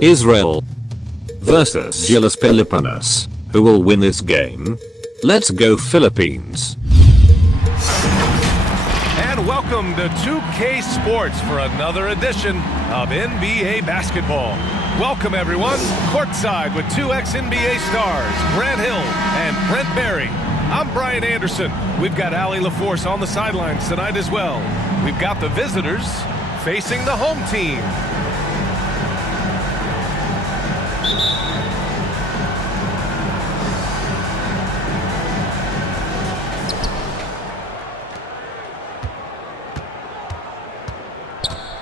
Israel versus GILAS Pilipinas. Who will win this game? Let's go Philippines. And welcome to 2K Sports for another edition of NBA basketball. Welcome everyone, courtside with two ex-NBA stars, Grant Hill and Brent Barry. I'm Brian Anderson. We've got Allie LaForce on the sidelines tonight as well. We've got the visitors facing the home team.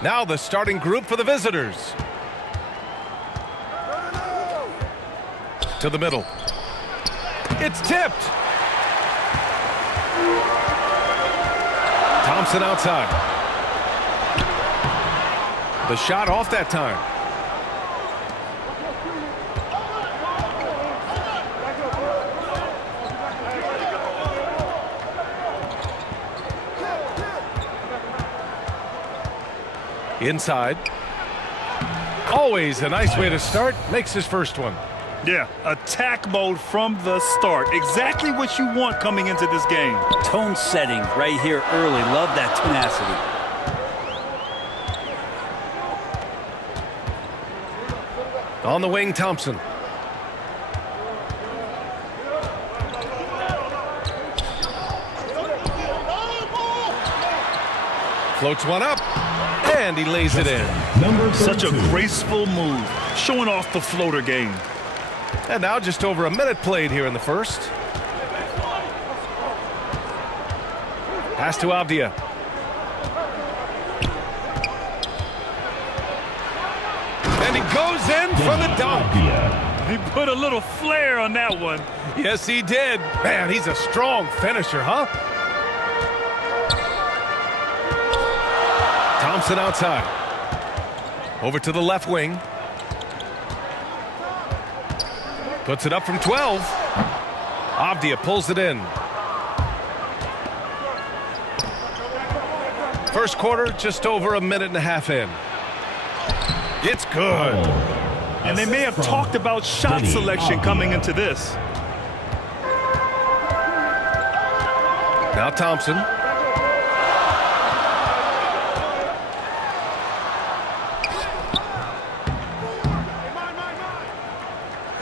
Now the starting group for the visitors. To the middle. It's tipped. Thompson outside. The shot off that time. Inside. Always a nice way to start. Makes his first one. Yeah, attack mode from the start. Exactly what you want coming into this game. Tone setting right here early. Love that tenacity. On the wing, Thompson. Floats one up. And he lays it in. Such a graceful move, showing off the floater game. And now just over a minute played here in the first. Pass to Avdia. And he goes in for the dunk. He put a little flair on that one. Yes, he did. Man, he's a strong finisher, huh? Thompson outside. Over to the left wing. Puts it up from 12. Avdia pulls it in. First quarter, just over a minute and a half in. It's good. And they may have talked about shot selection coming into this. Now Thompson.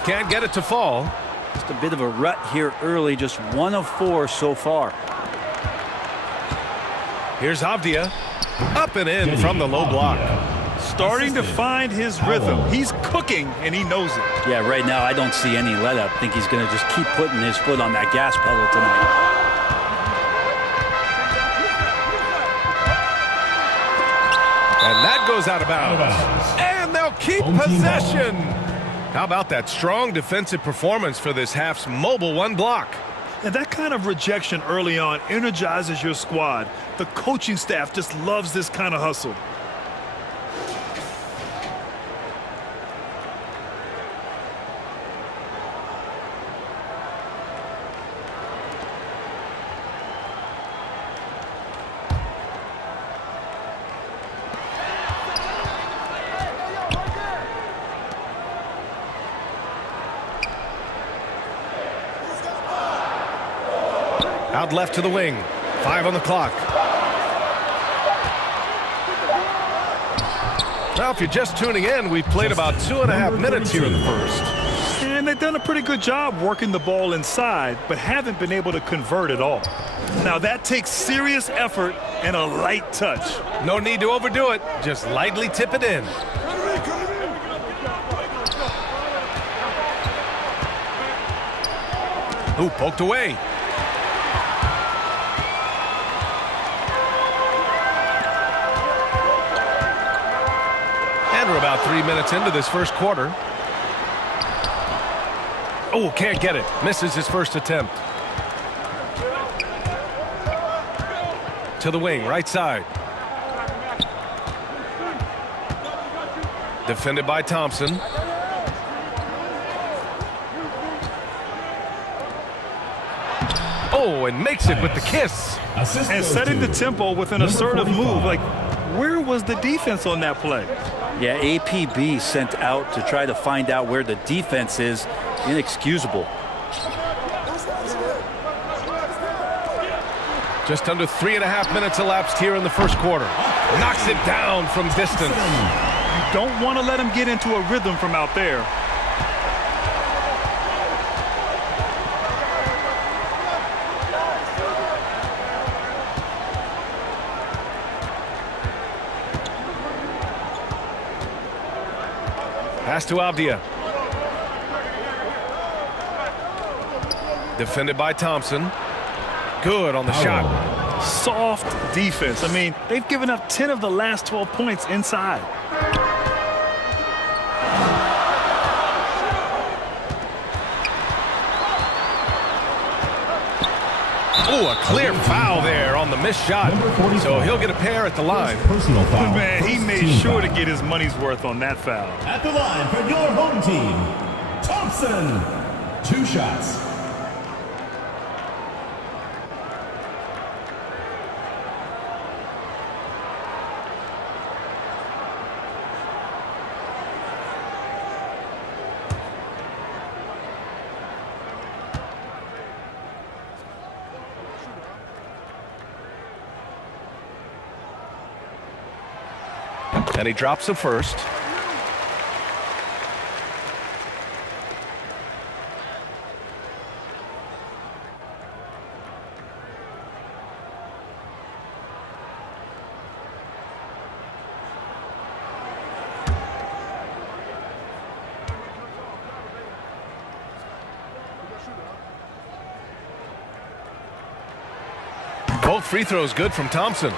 Can't get it to fall. Just a bit of a rut here early. Just 1 of 4 so far. Here's Avdia. Up and in from the low block. Starting to find his rhythm. He's cooking, and he knows it. Yeah, right now I don't see any let up. I think he's going to just keep putting his foot on that gas pedal tonight. And that goes out of bounds. And they'll keep possession. How about that strong defensive performance for this half's mobile one block? And that kind of rejection early on energizes your squad. The coaching staff just loves this kind of hustle. Out left to the wing. 5 on the clock. Now, if you're just tuning in, we've played about 2.5 minutes here in the first. And they've done a pretty good job working the ball inside, but haven't been able to convert at all. Now, that takes serious effort and a light touch. No need to overdo it. Just lightly tip it in. Ooh, poked away. And we're about 3 minutes into this first quarter. Oh, can't get it. Misses his first attempt. To the wing, right side. Defended by Thompson. Oh, and makes it with the kiss. And setting the tempo with an assertive move. Like, where was the defense on that play? Yeah, APB sent out to try to find out where the defense is. Inexcusable. Just under 3.5 minutes elapsed here in the first quarter. Knocks it down from distance. You don't want to let him get into a rhythm from out there. Pass to Avdia. Defended by Thompson. Good on the shot. Soft defense. I mean, they've given up 10 of the last 12 points inside. Oh, a clear foul there on the missed shot. So he'll get a pair at the line. Personal foul. Man, he made sure to get his money's worth on that foul. At the line for your home team, Thompson. 2 shots. And he drops the first. Both free throws good from Thompson.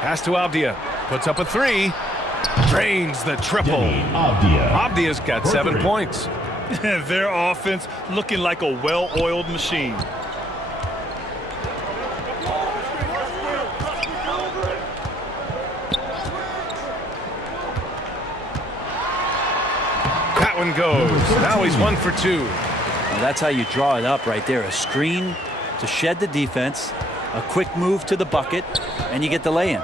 Pass to Avdia. Puts up a 3. Drains the triple. Avdia's got 7 points. Their offense looking like a well-oiled machine. That one goes. Now he's 1 for 2. Well, that's how you draw it up right there. A screen to shed the defense, a quick move to the bucket, and you get the lay-in.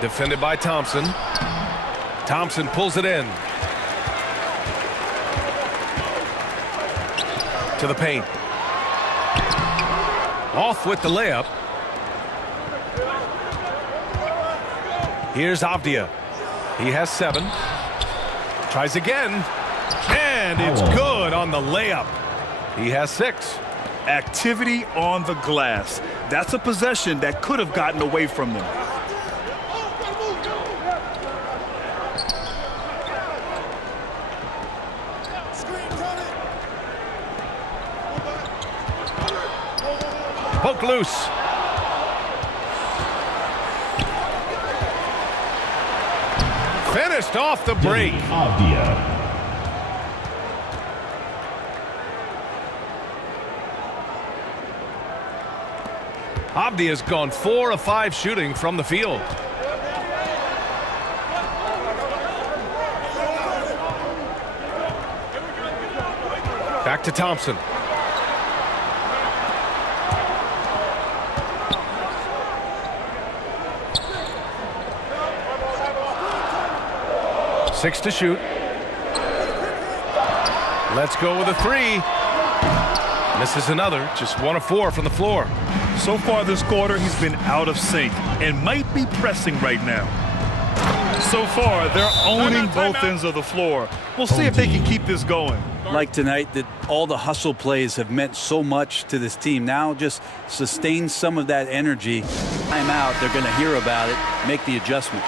Defended by Thompson. Thompson pulls it in. To the paint. Off with the layup. Here's Avdia. He has 7. Tries again. And it's good on the layup. He has 6. Activity on the glass. That's a possession that could have gotten away from them. Poke loose. Finished off the break. Avdia's gone 4 of 5 shooting from the field. Back to Thompson. Six to shoot. Let's go with a 3. Misses another. Just 1 of 4 from the floor. So far this quarter, he's been out of sync and might be pressing right now. So far, they're owning both ends of the floor. We'll see if they can keep this going. Like tonight, that all the hustle plays have meant so much to this team. Now just sustain some of that energy. Time out, they're going to hear about it, make the adjustment.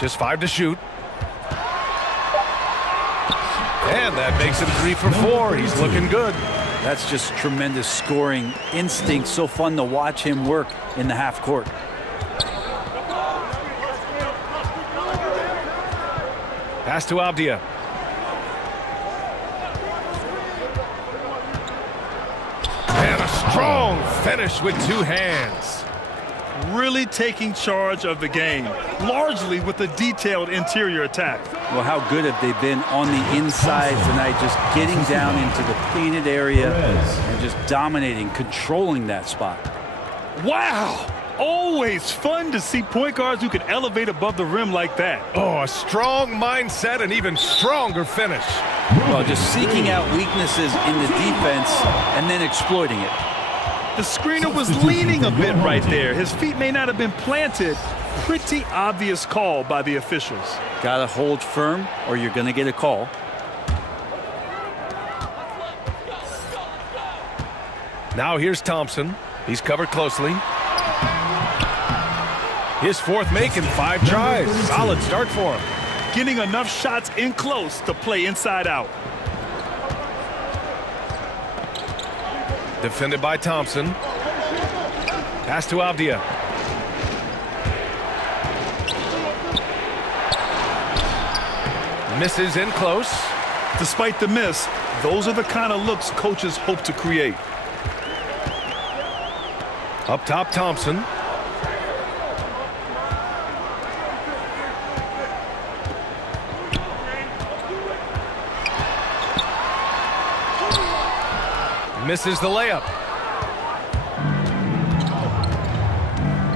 Just 5 to shoot. And that makes him 3 for 4. He's looking good. That's just tremendous scoring instinct. So fun to watch him work in the half court. Pass to Avdia. And a strong finish with 2 hands. Really taking charge of the game, largely with a detailed interior attack. Well, how good have they been on the inside tonight, just getting down into the painted area and just dominating, controlling that spot. Wow! Always fun to see point guards who can elevate above the rim like that. Oh, a strong mindset and even stronger finish. Well, just seeking out weaknesses in the defense and then exploiting it. The screener was leaning a bit right there. His feet may not have been planted. Pretty obvious call by the officials. Gotta hold firm or you're gonna get a call. Now here's Thompson. He's covered closely. His 4th make in 5 tries. Solid start for him. Getting enough shots in close to play inside out. Defended by Thompson. Pass to Avdia. Misses in close. Despite the miss, those are the kind of looks coaches hope to create. Up top, Thompson. Misses the layup.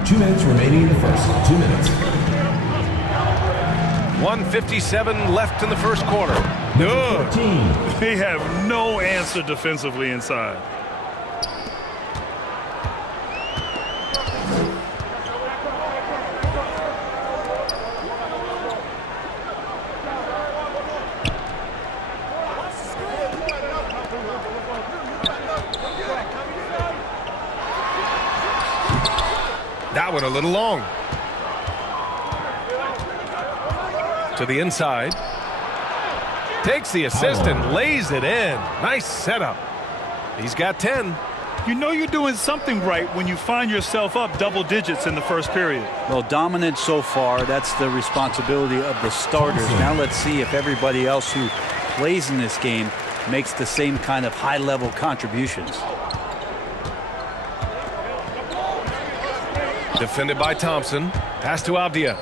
2 minutes remaining in the first. 2 minutes. 1:57 left in the first quarter. Good. They have no answer defensively inside. That one a little long. To the inside. Takes the assist and lays it in. Nice setup. He's got 10. You know you're doing something right when you find yourself up double digits in the first period. Well, dominant so far. That's the responsibility of the starters. Now let's see if everybody else who plays in this game makes the same kind of high-level contributions. Defended by Thompson. Pass to Avdia.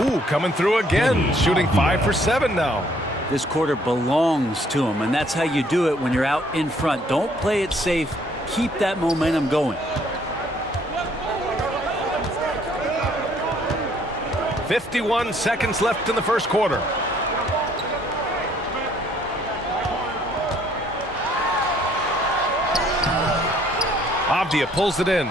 Ooh, coming through again. Shooting 5 for 7 now. This quarter belongs to him, and that's how you do it when you're out in front. Don't play it safe. Keep that momentum going. 51 seconds left in the first quarter. Avdia pulls it in.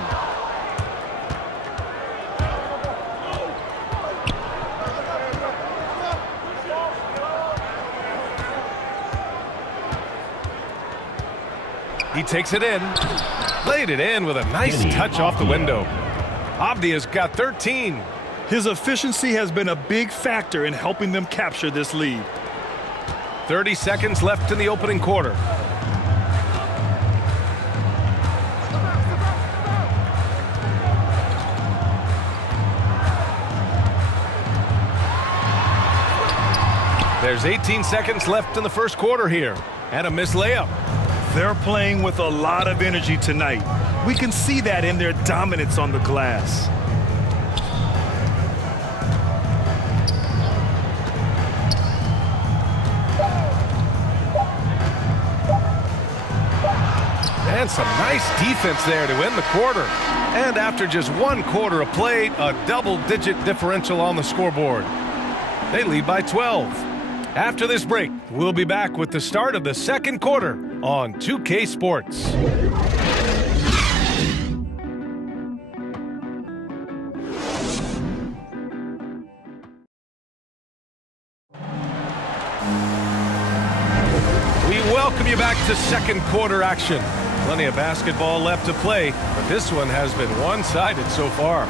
He takes it in. Laid it in with a nice touch off the window. Avdia's got 13. His efficiency has been a big factor in helping them capture this lead. 30 seconds left in the opening quarter. There's 18 seconds left in the first quarter here. And a missed layup. They're playing with a lot of energy tonight. We can see that in their dominance on the glass. And some nice defense there to end the quarter. And after just 1 quarter of play, a double-digit differential on the scoreboard. They lead by 12. After this break, we'll be back with the start of the second quarter on 2K Sports. We welcome you back to second quarter action. Plenty of basketball left to play, but this one has been one-sided so far.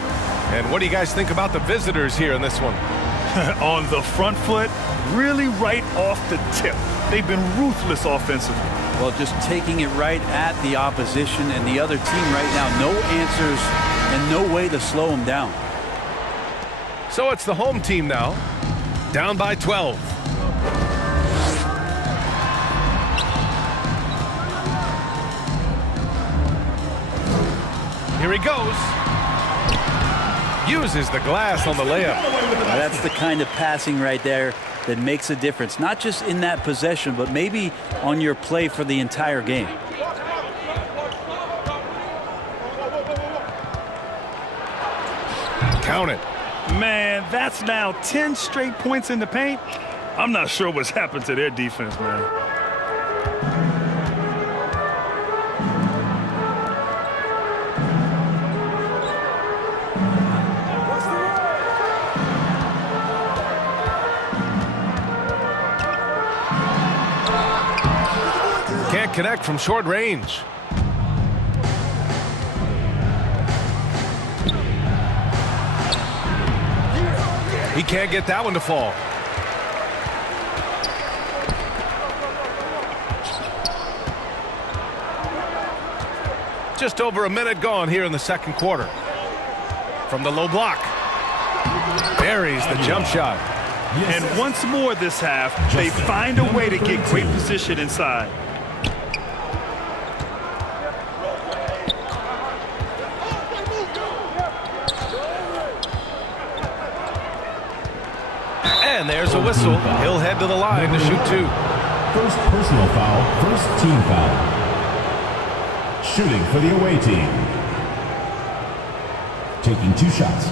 And what do you guys think about the visitors here in this one? On the front foot, really right off the tip. They've been ruthless offensively. Well, just taking it right at the opposition and the other team right now. No answers and no way to slow them down. So it's the home team now, down by 12. Here he goes. Uses the glass on the layup. Now, that's the kind of passing right there that makes a difference, not just in that possession, but maybe on your play for the entire game. Count it. Man, that's now 10 straight points in the paint. I'm not sure what's happened to their defense, man. Can't connect from short range. He can't get that one to fall. Just over a minute gone here in the second quarter. From the low block. Buries the jump shot. And once more this half, they find a way to get great position inside. And there's a whistle. He'll head to the line to shoot two. First personal foul, first team foul. Shooting for the away team. Taking 2 shots.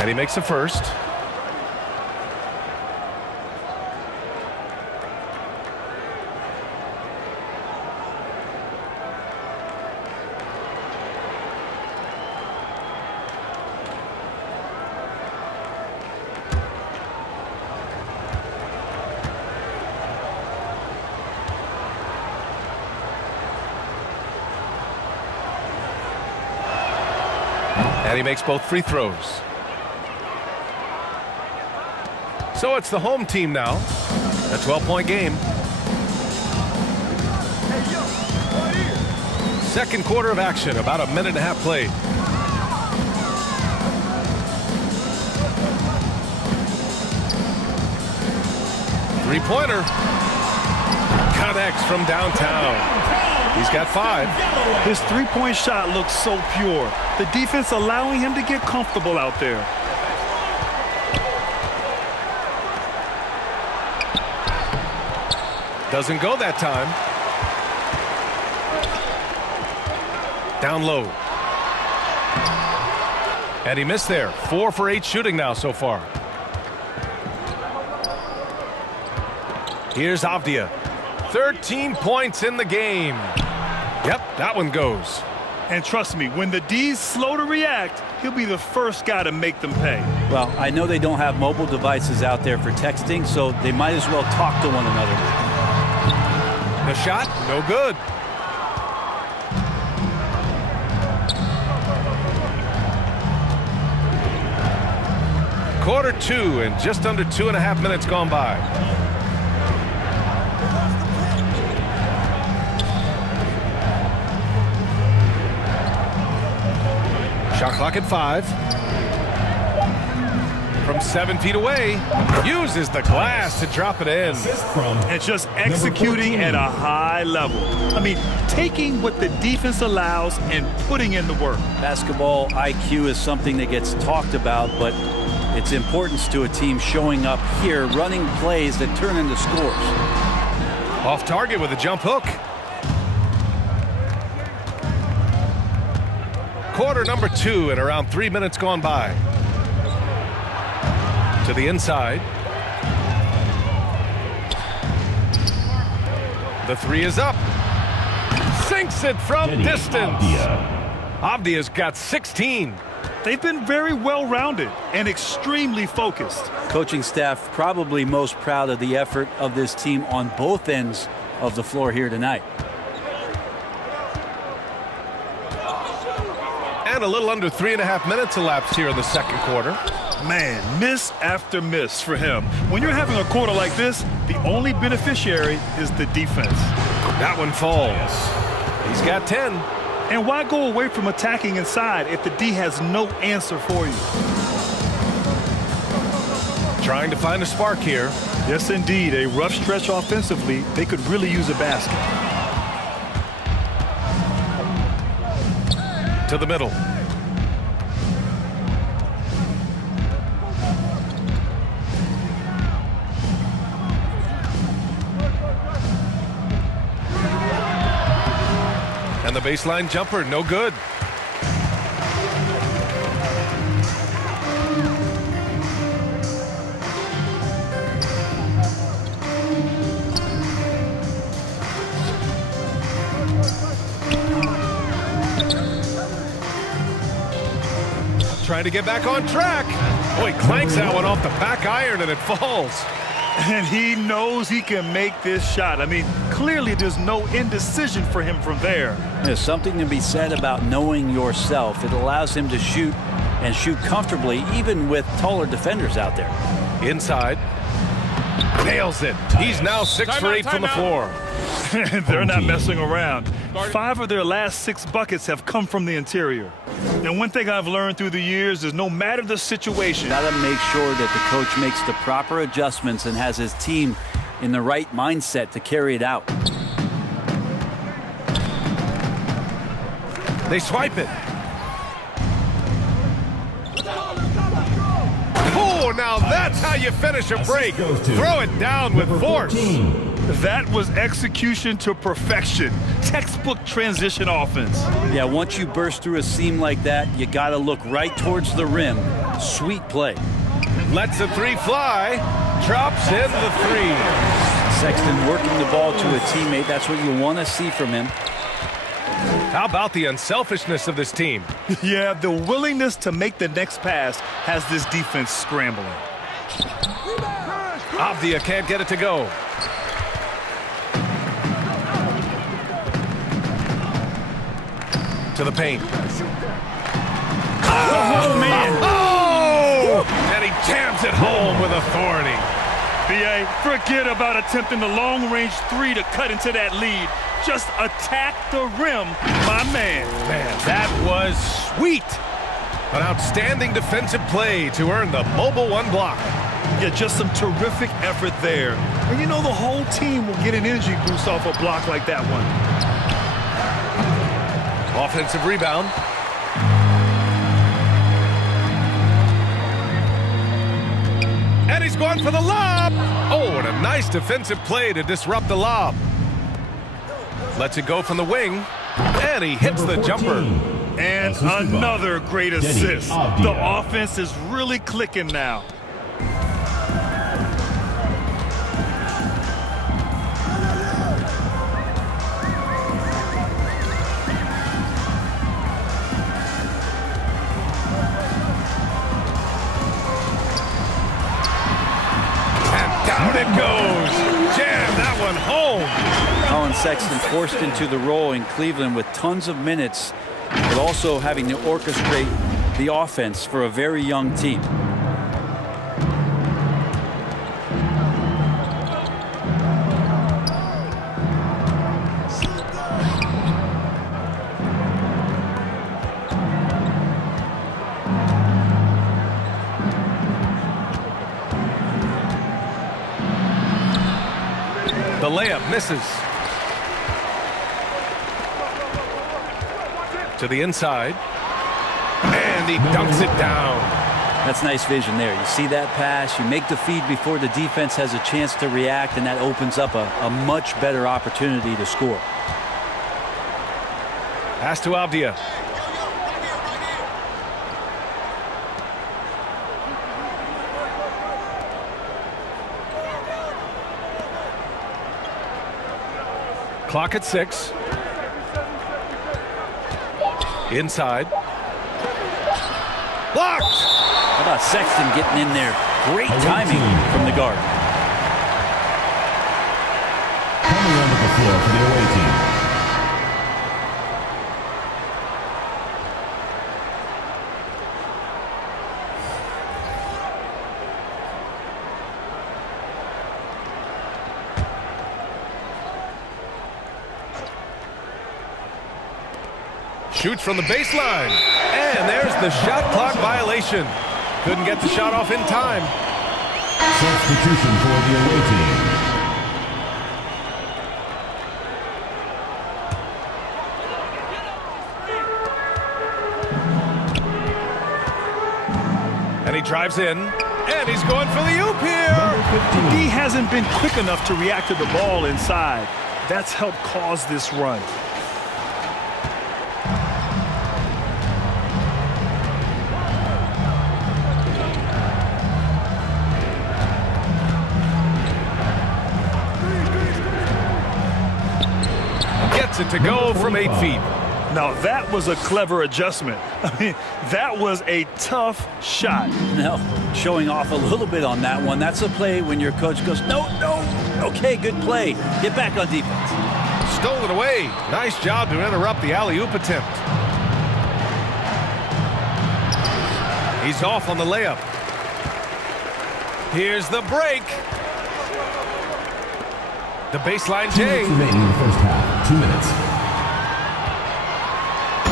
And he makes the first. And he makes both free throws. So it's the home team now. A 12-point game. Second quarter of action, about a minute and a half played. Three-pointer. Connects from downtown. He's got 5. His three-point shot looks so pure. The defense allowing him to get comfortable out there. Doesn't go that time. Down low. And he missed there. 4 for 8 shooting now so far. Here's Avdia. 13 points in the game. Yep, that one goes. And trust me, when the D's slow to react, he'll be the first guy to make them pay. Well, I know they don't have mobile devices out there for texting, so they might as well talk to one another. The shot, no good. Quarter 2 and just under 2.5 minutes gone by. Shot clock at 5. From 7 feet away, uses the glass to drop it in. And just executing at a high level. I mean, taking what the defense allows and putting in the work. Basketball IQ is something that gets talked about, but its importance to a team showing up here, running plays that turn into scores. Off target with a jump hook. quarter number 2 and around 3 minutes gone by. To the inside. The 3 is up. Sinks it from distance. Avdia's got 16. They've been very well-rounded and extremely focused. Coaching staff probably most proud of the effort of this team on both ends of the floor here tonight. And a little under 3.5 minutes elapsed here in the second quarter. Man, miss after miss for him. When you're having a quarter like this, the only beneficiary is the defense. That one falls. He's got 10. And why go away from attacking inside if the D has no answer for you? Trying to find a spark here. Yes, indeed. A rough stretch offensively. They could really use a basket. To the middle. And the baseline jumper, no good. Trying to get back on track. Oh, he clanks that one off the back iron and it falls. And he knows he can make this shot. I mean, clearly there's no indecision for him from there. There's something to be said about knowing yourself. It allows him to shoot and shoot comfortably, even with taller defenders out there. Inside. Nails it. He's now 6 for 8 from the floor. They're not messing around. 5 of their last 6 buckets have come from the interior. And one thing I've learned through the years is no matter the situation, Got to make sure that the coach makes the proper adjustments and has his team in the right mindset to carry it out. They swipe it. Oh, now that's how you finish a break. Throw it down with force. that was execution to perfection. Textbook transition offense. Yeah, once you burst through a seam like that, you got to look right towards the rim. Sweet play. Lets the three fly. Drops in the three. Sexton working the ball to a teammate. That's what you want to see from him. How about the unselfishness of this team? Yeah, the willingness to make the next pass has this defense scrambling. Avdia can't get it to go. To the paint. Oh, man. Oh! And he jams it home with authority. BA, forget about attempting the long-range three to cut into that lead. Just attack the rim, my man. Man, that was sweet. An outstanding defensive play to earn the mobile one block. Yeah, just some terrific effort there. And you know the whole team will get an energy boost off a block like that one. Offensive rebound. And he's going for the lob. Oh, and a nice defensive play to disrupt the lob. Lets it go from the wing. And he hits the jumper. And another great assist. The offense is really clicking now. Down it goes. Jam that one home. Colin Sexton forced into the role in Cleveland with tons of minutes, but also having to orchestrate the offense for a very young team. The layup misses. To the inside. And he dunks it down. That's nice vision there. You see that pass, you make the feed before the defense has a chance to react, and that opens up a much better opportunity to score. Pass to Avdia. Clock at 6. Inside. Blocked! How about Sexton getting in there? Great timing from the guard. Coming onto the floor for the away team. Shoots from the baseline. And there's the shot clock violation. Couldn't get the shot off in time. Substitution for the away team. And he drives in. And he's going for the oop here. He hasn't been quick enough to react to the ball inside. That's helped cause this run. It to go from 8 feet. Now that was a clever adjustment. I mean, that was a tough shot. Now, showing off a little bit on that one. That's a play when your coach goes, no, no. Okay, good play. Get back on defense. Stolen away. Nice job to interrupt the alley-oop attempt. He's off on the layup. Here's the break. The baseline J. Remaining in the first half. 2 minutes.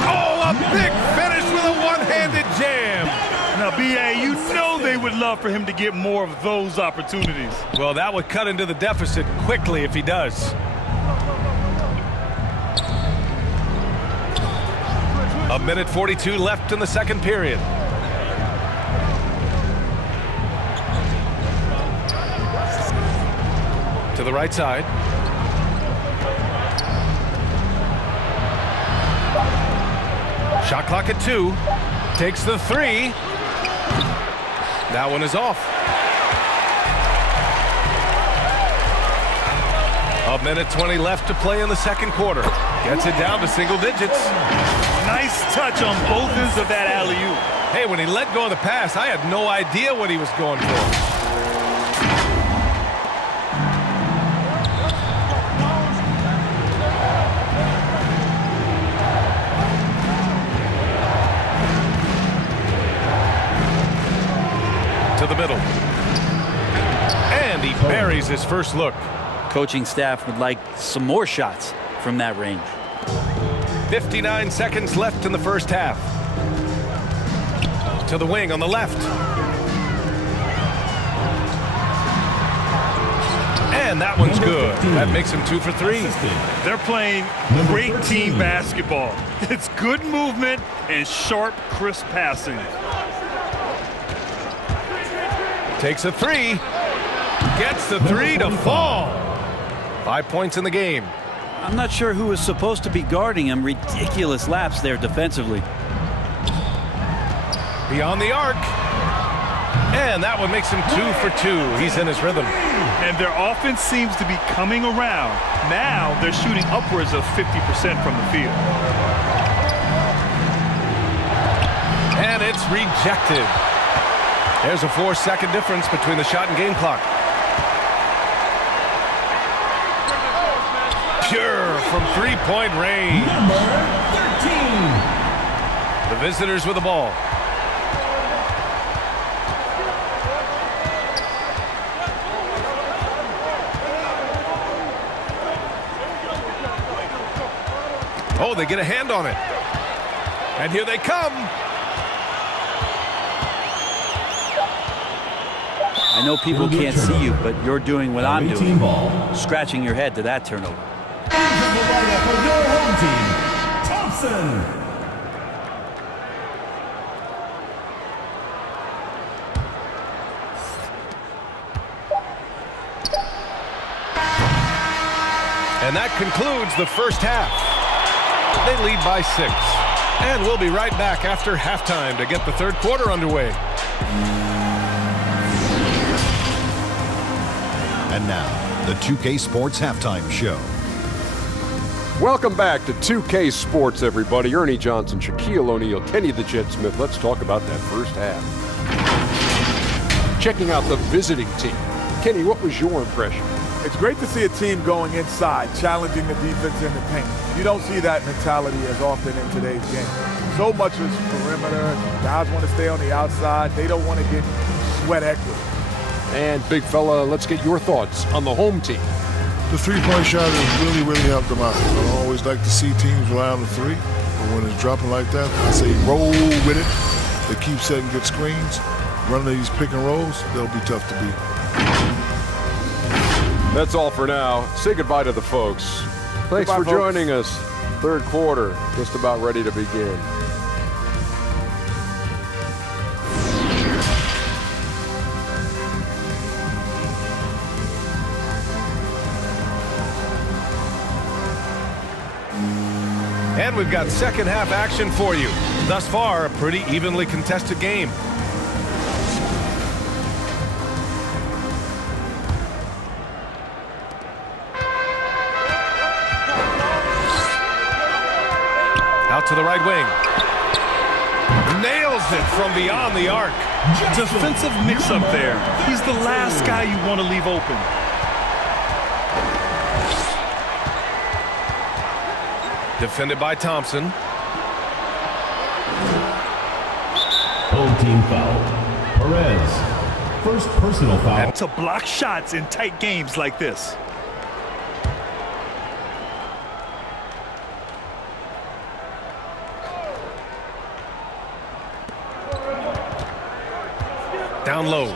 Oh, a big finish with a one-handed jam. Now, BA, you know they would love for him to get more of those opportunities. Well, that would cut into the deficit quickly if he does. A minute 42 left in the second period. To the right side. Shot clock at 2. Takes the 3. That one is off. A minute 20 left to play in the second quarter. Gets it down to single digits. Nice touch on both ends of that alley-oop. Hey, when he let go of the pass, I had no idea what he was going for. To the middle. And he buries his first look. Coaching staff would like some more shots from that range. 59 seconds left in the first half. To the wing on the left. And that one's good. That makes him 2 for 3. They're playing great team basketball. It's good movement and sharp, crisp passing. Takes a 3. Gets the 3 to fall. 5 points in the game. I'm not sure who was supposed to be guarding him. Ridiculous lapse there defensively. Beyond the arc. And that one makes him 2 for 2. He's in his rhythm. And their offense seems to be coming around. Now they're shooting upwards of 50% from the field. And it's rejected. There's a 4-second difference between the shot and game clock. Pure from three-point range. Number 13. The visitors with the ball. Oh, they get a hand on it. And here they come. I know people can't see you, but you're doing what I'm doing. Team ball. Scratching your head to that turnover. And the lineup for your home team, Thompson. And that concludes the first half. They lead by 6. And we'll be right back after halftime to get the third quarter underway. And now, the 2K Sports Halftime Show. Welcome back to 2K Sports, everybody. Ernie Johnson, Shaquille O'Neal, Kenny the Jet Smith. Let's talk about that first half. Checking out the visiting team. Kenny, what was your impression? It's great to see a team going inside, challenging the defense in the paint. You don't see that mentality as often in today's game. So much is perimeter. Guys want to stay on the outside. They don't want to get sweat equity. And big fella, let's get your thoughts on the home team. The three-point shot has really helped them out. I always like to see teams rely on the three, but when it's dropping like that, I say roll with it. They keep setting good screens, running these pick and rolls, they'll be tough to beat. That's all for now. Say goodbye to the folks. Thanks for joining us. Third quarter, just about ready to begin. And we've got second half action for you. Thus far, a pretty evenly contested game. Out to the right wing. Nails it from beyond the arc. Defensive mix-up there. He's the last guy you want to leave open. Defended by Thompson. Home team foul. Perez. First personal foul. To block shots in tight games like this. Down low.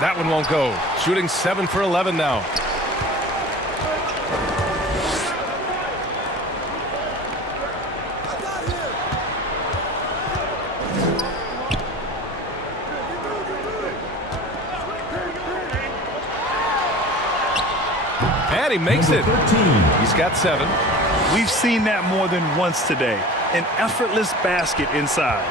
That one won't go. Shooting 7 for 11 now. And he makes it. He's got 7. We've seen that more than once today. An effortless basket inside.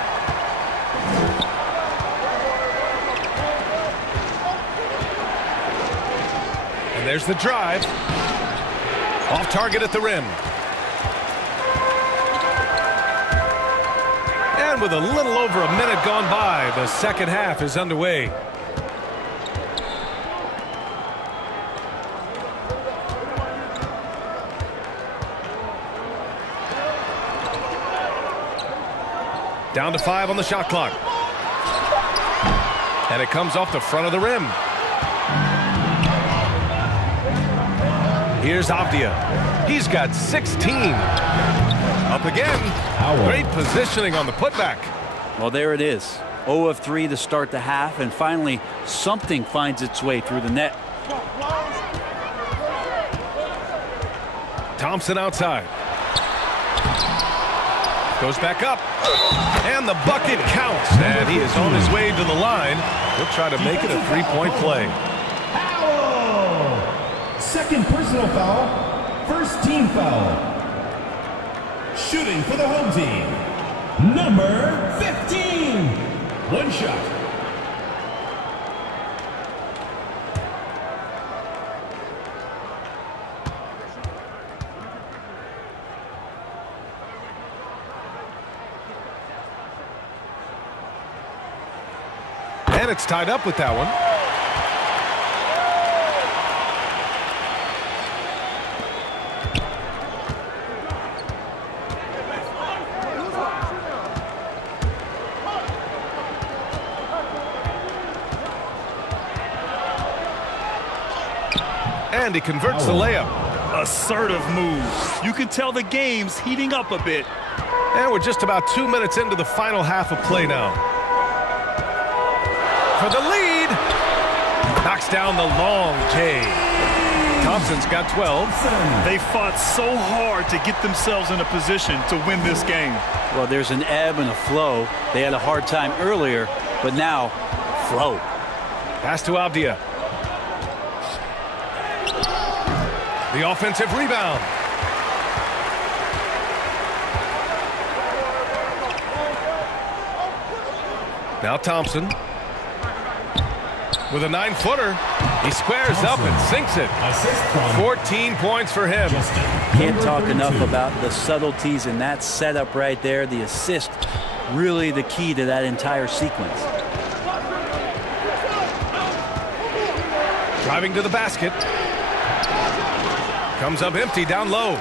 And there's the drive. Off target at the rim. And with a little over a minute gone by, the second half is underway. Down to 5 on the shot clock. And it comes off the front of the rim. Here's Avdia. He's got 16. Up again. Great positioning on the putback. Well, there it is. 0 of 3 to start the half, and finally something finds its way through the net. Thompson outside. Goes back up. And the bucket counts. And he is on his way to the line. He'll try to make it a three-point play. Foul! Second personal foul. First team foul. Shooting for the home team. Number 15. One shot. And it's tied up with that one. And he converts the layup. Assertive move. You can tell the game's heating up a bit. And we're just about 2 minutes into the final half of play now. For the lead. Knocks down the long J. Thompson's got 12. They fought so hard to get themselves in a position to win this game. Well, there's an ebb and a flow. They had a hard time earlier, but now, flow. Pass to Avdia. The offensive rebound. Now Thompson with a 9-footer. He squares up and sinks it. 14 points for him. Can't talk enough about the subtleties in that setup right there. The assist, really the key to that entire sequence. Driving to the basket. Comes up empty down low.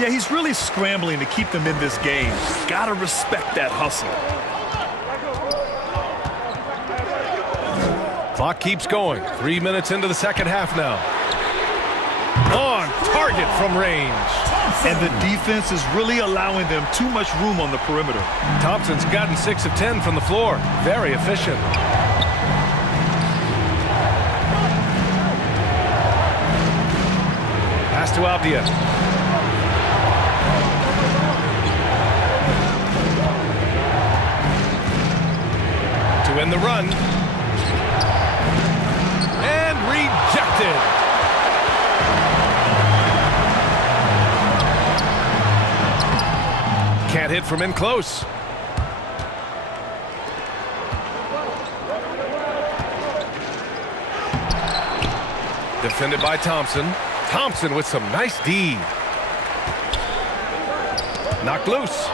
Yeah, he's really scrambling to keep them in this game. Gotta respect that hustle. Clock keeps going. 3 minutes into the second half now. On target from range. And the defense is really allowing them too much room on the perimeter. Thompson's gotten 6 of 10 from the floor. Very efficient. Pass to Avdia. To win the run. And rejected. Can't hit from in close. Defended by Thompson. Thompson with some nice D. Knocked loose.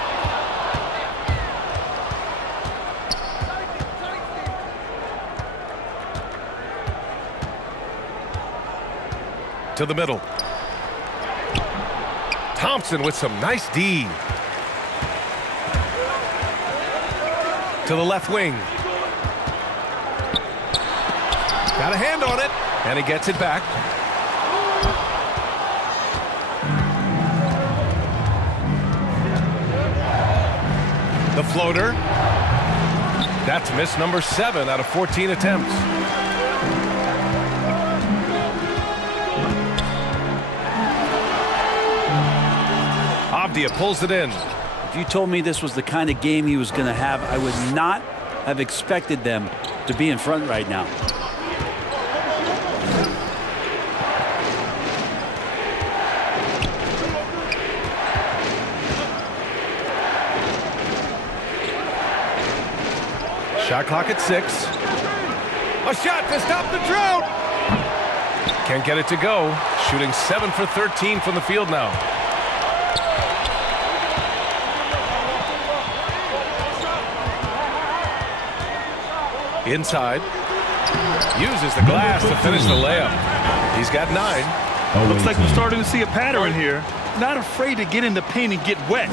To the middle. Thompson with some nice D. To the left wing. Got a hand on it, and he gets it back. The floater. That's miss number 7 out of 14 attempts. Avdia pulls it in. If you told me this was the kind of game he was going to have, I would not have expected them to be in front right now. Shot clock at 6. A shot to stop the drought. Can't get it to go. Shooting 7 for 13 from the field now. Inside. Uses the glass to finish the layup. He's got 9. Looks like we're starting to see a pattern here. Not afraid to get in the paint and get wet.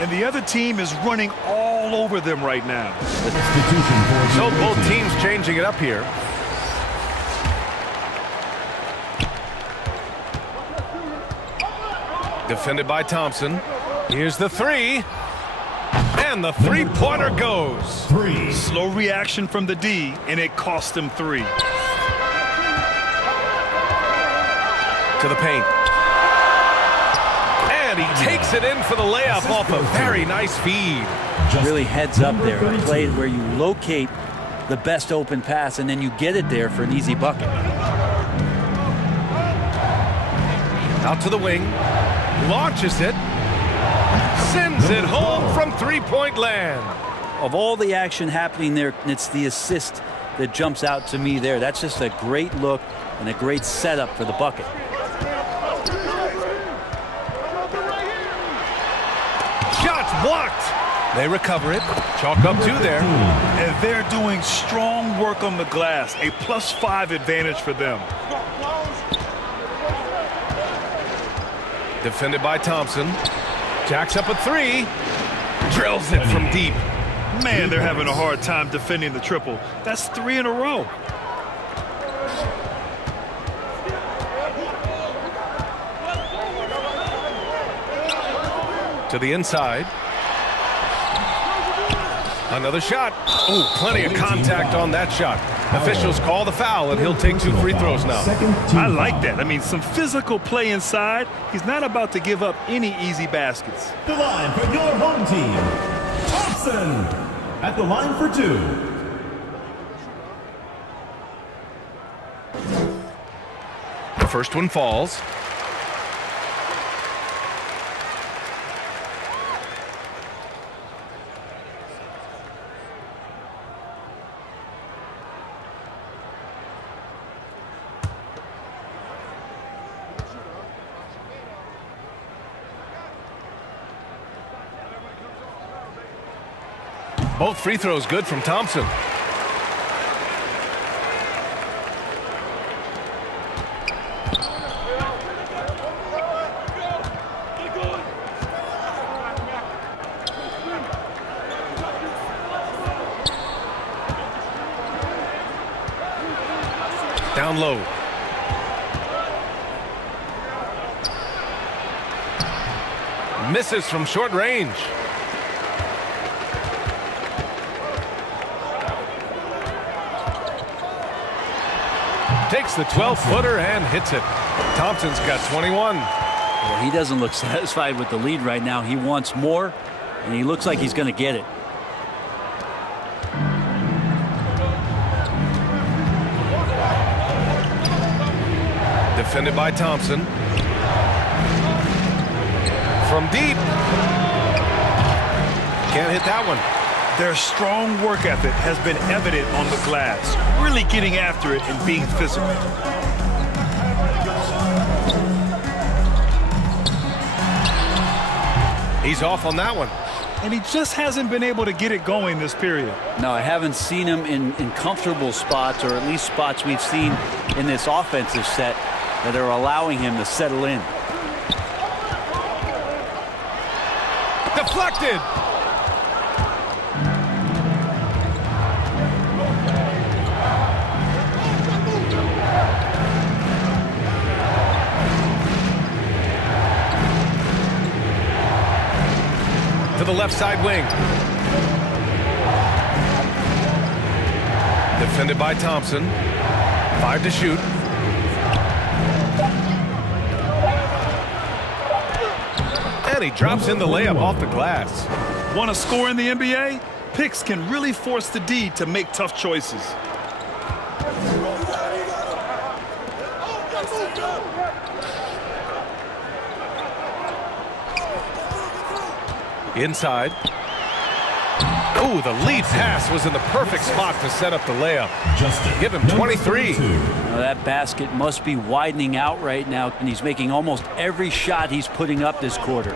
And the other team is running all over them right now. So both teams changing it up here. Defended by Thompson. Here's the 3. And the three-pointer goes. 3. Slow reaction from the D, and it cost them 3. To the paint. And he takes it in for the layup off a very nice feed. Really heads up there. A play where you locate the best open pass, and then you get it there for an easy bucket. Out to the wing. Launches it. Sends it home from three-point land. Of all the action happening there, it's the assist that jumps out to me there. That's just a great look and a great setup for the bucket. Shots blocked. They recover it. Chalk up 2 there. And they're doing strong work on the glass. A +5 advantage for them. Defended by Thompson. Jacks up a 3. Drills it from deep. Man, they're having a hard time defending the triple. That's 3 in a row. To the inside. Another shot. Oh, plenty of contact on that shot. Officials call the foul, and he'll take 2 free throws now. I like that. I mean, some physical play inside. He's not about to give up any easy baskets. The line for your home team, Thompson, at the line for 2. The first one falls. Both free throws good from Thompson. Down low. Misses from short range. Takes the 12-footer and hits it. Thompson's got 21. Well, he doesn't look satisfied with the lead right now. He wants more, and he looks like he's going to get it. Defended by Thompson. From deep. Can't hit that one. Their strong work ethic has been evident on the glass, really getting after it and being physical. He's off on that one. And he just hasn't been able to get it going this period. No, I haven't seen him in comfortable spots, or at least spots we've seen in this offensive set that are allowing him to settle in. Deflected. To the left side wing. Defended by Thompson. 5 to shoot. And he drops in the layup off the glass. Want to score in the NBA? Picks can really force the D to make tough choices. Inside. Oh, the lead pass was in the perfect spot to set up the layup. Give him 23. Now that basket must be widening out right now, and he's making almost every shot he's putting up this quarter.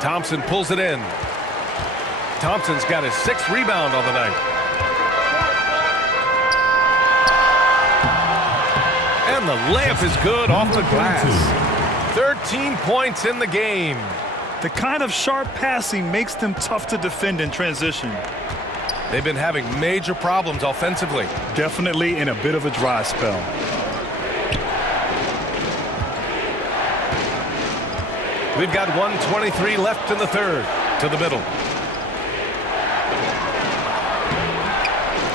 Thompson pulls it in. Thompson's got his 6th rebound on the night. And the layup is good off the glass. 13 points in the game. The kind of sharp passing makes them tough to defend in transition. They've been having major problems offensively. Definitely in a bit of a dry spell. We've got 1:23 left in the third. To the middle.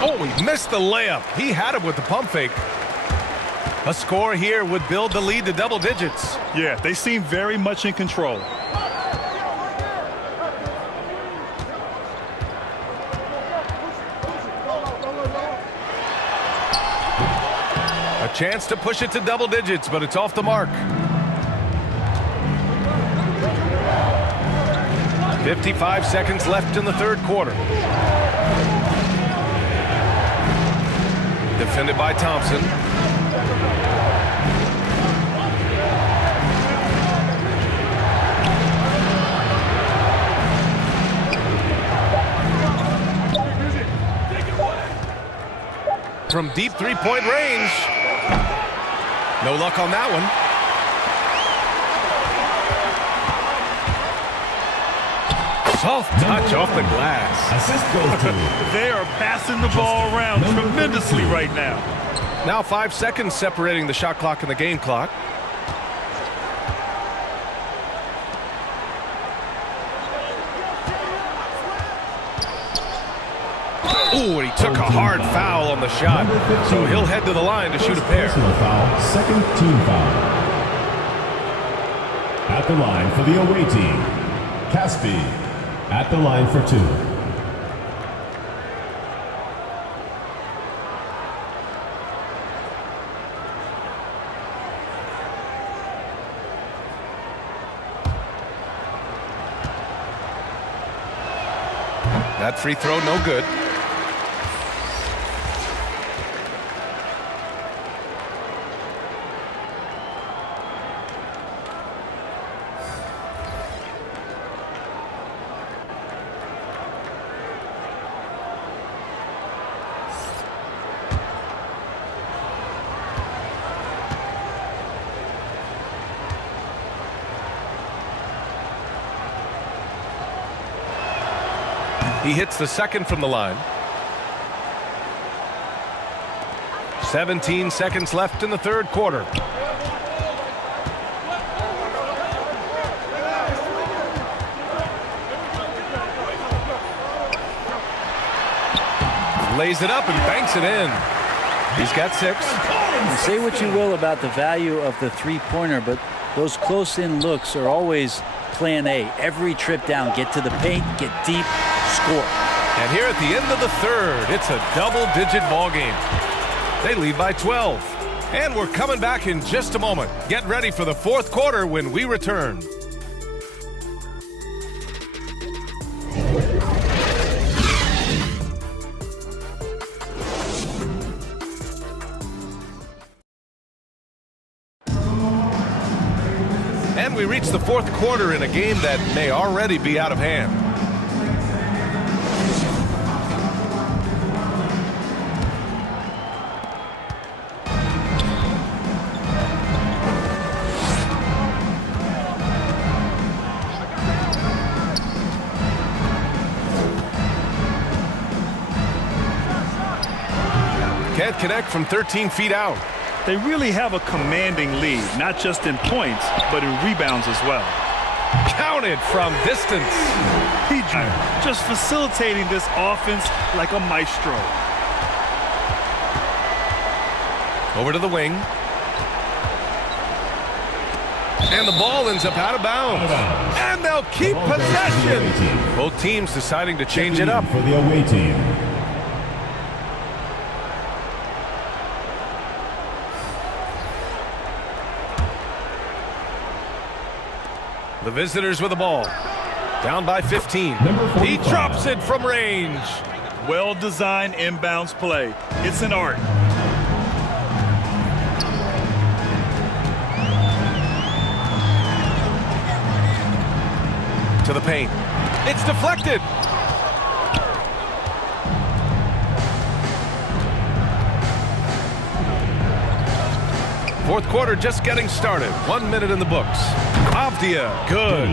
Oh, he missed the layup. He had it with the pump fake. A score here would build the lead to double digits. Yeah, they seem very much in control. A chance to push it to double digits, but it's off the mark. 55 seconds left in the third quarter. Defended by Thompson. From deep three-point range. No luck on that one. Soft touch off the glass. Assist goes to. They are passing the ball around tremendously right now. Now 5 seconds separating the shot clock and the game clock. Ooh, and he took a hard foul on the shot. So he'll head to the line to shoot a pair. Personal foul, second team foul. At the line for the away team, Caspi. At the line for 2. That free throw no good. He hits the second from the line. 17 seconds left in the third quarter. Lays it up and banks it in. He's got 6. And say what you will about the value of the three-pointer, but those close-in looks are always plan A. Every trip down, get to the paint, get deep, score. And here at the end of the third, it's a double-digit ball game. They lead by 12. And we're coming back in just a moment. Get ready for the fourth quarter when we return. And we reach the fourth quarter in a game that may already be out of hand. Can't connect from 13 feet out. They really have a commanding lead, not just in points, but in rebounds as well. Counted from distance. PG just facilitating this offense like a maestro. Over to the wing. And the ball ends up out of bounds. And they'll keep possession. Both teams deciding to change it up. For the away team. The visitors with the ball. Down by 15. He drops it from range. Well-designed inbounds play. It's an art. To the paint. It's deflected. Fourth quarter just getting started. 1 minute in the books. Avdia, good.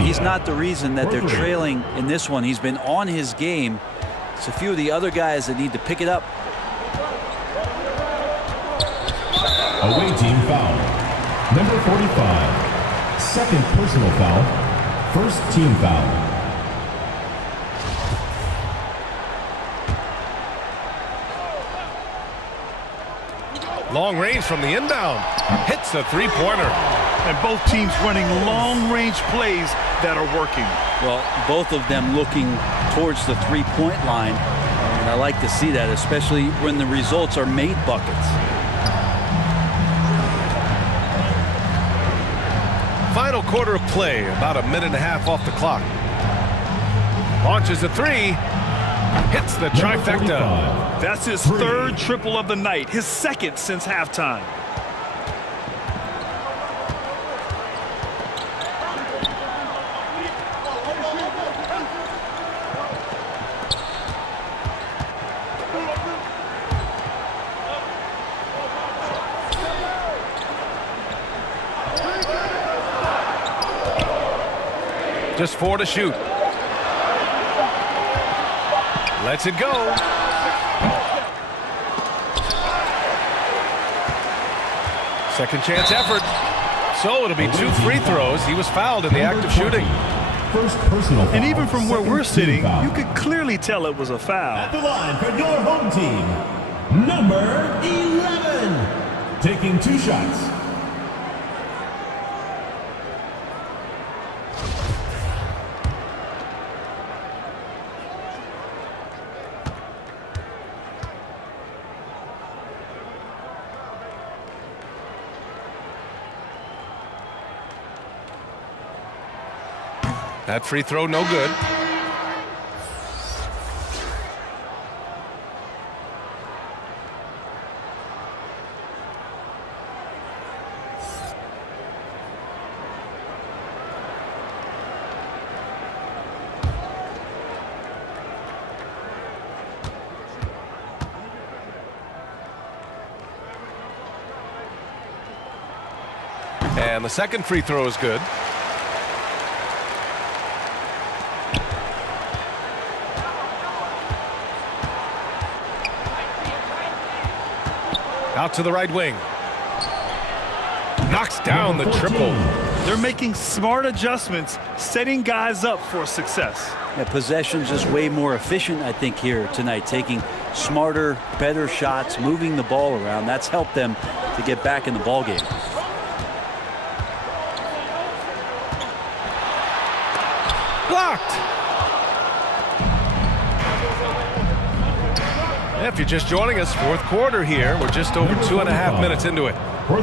He's not the reason that they're trailing in this one. He's been on his game. It's a few of the other guys that need to pick it up. Away team foul. Number 45. Second personal foul. First team foul. Long range from the inbound. Hits a three-pointer. And both teams running long-range plays that are working. Well, both of them looking towards the three-point line. And I like to see that, especially when the results are made buckets. Final quarter of play, about a minute and a half off the clock. Launches a three. Hits the trifecta. That's his third triple of the night, his second since halftime. Just 4 to shoot. Lets it go. Second chance effort. So it'll be 2 free throws. He was fouled in the act of shooting. First personal foul. And even from where we're sitting, foul. you could clearly tell it was a foul. At the line for your home team, number 11. Taking 2 shots. That free throw no good. And the second free throw is good. Out to the right wing. Knocks down the triple. They're making smart adjustments, setting guys up for success. Yeah, possession's just way more efficient, I think, here tonight. Taking smarter, better shots, moving the ball around. That's helped them to get back in the ball game. Blocked. If you're just joining us, fourth quarter here. We're just over 2.5 minutes into it.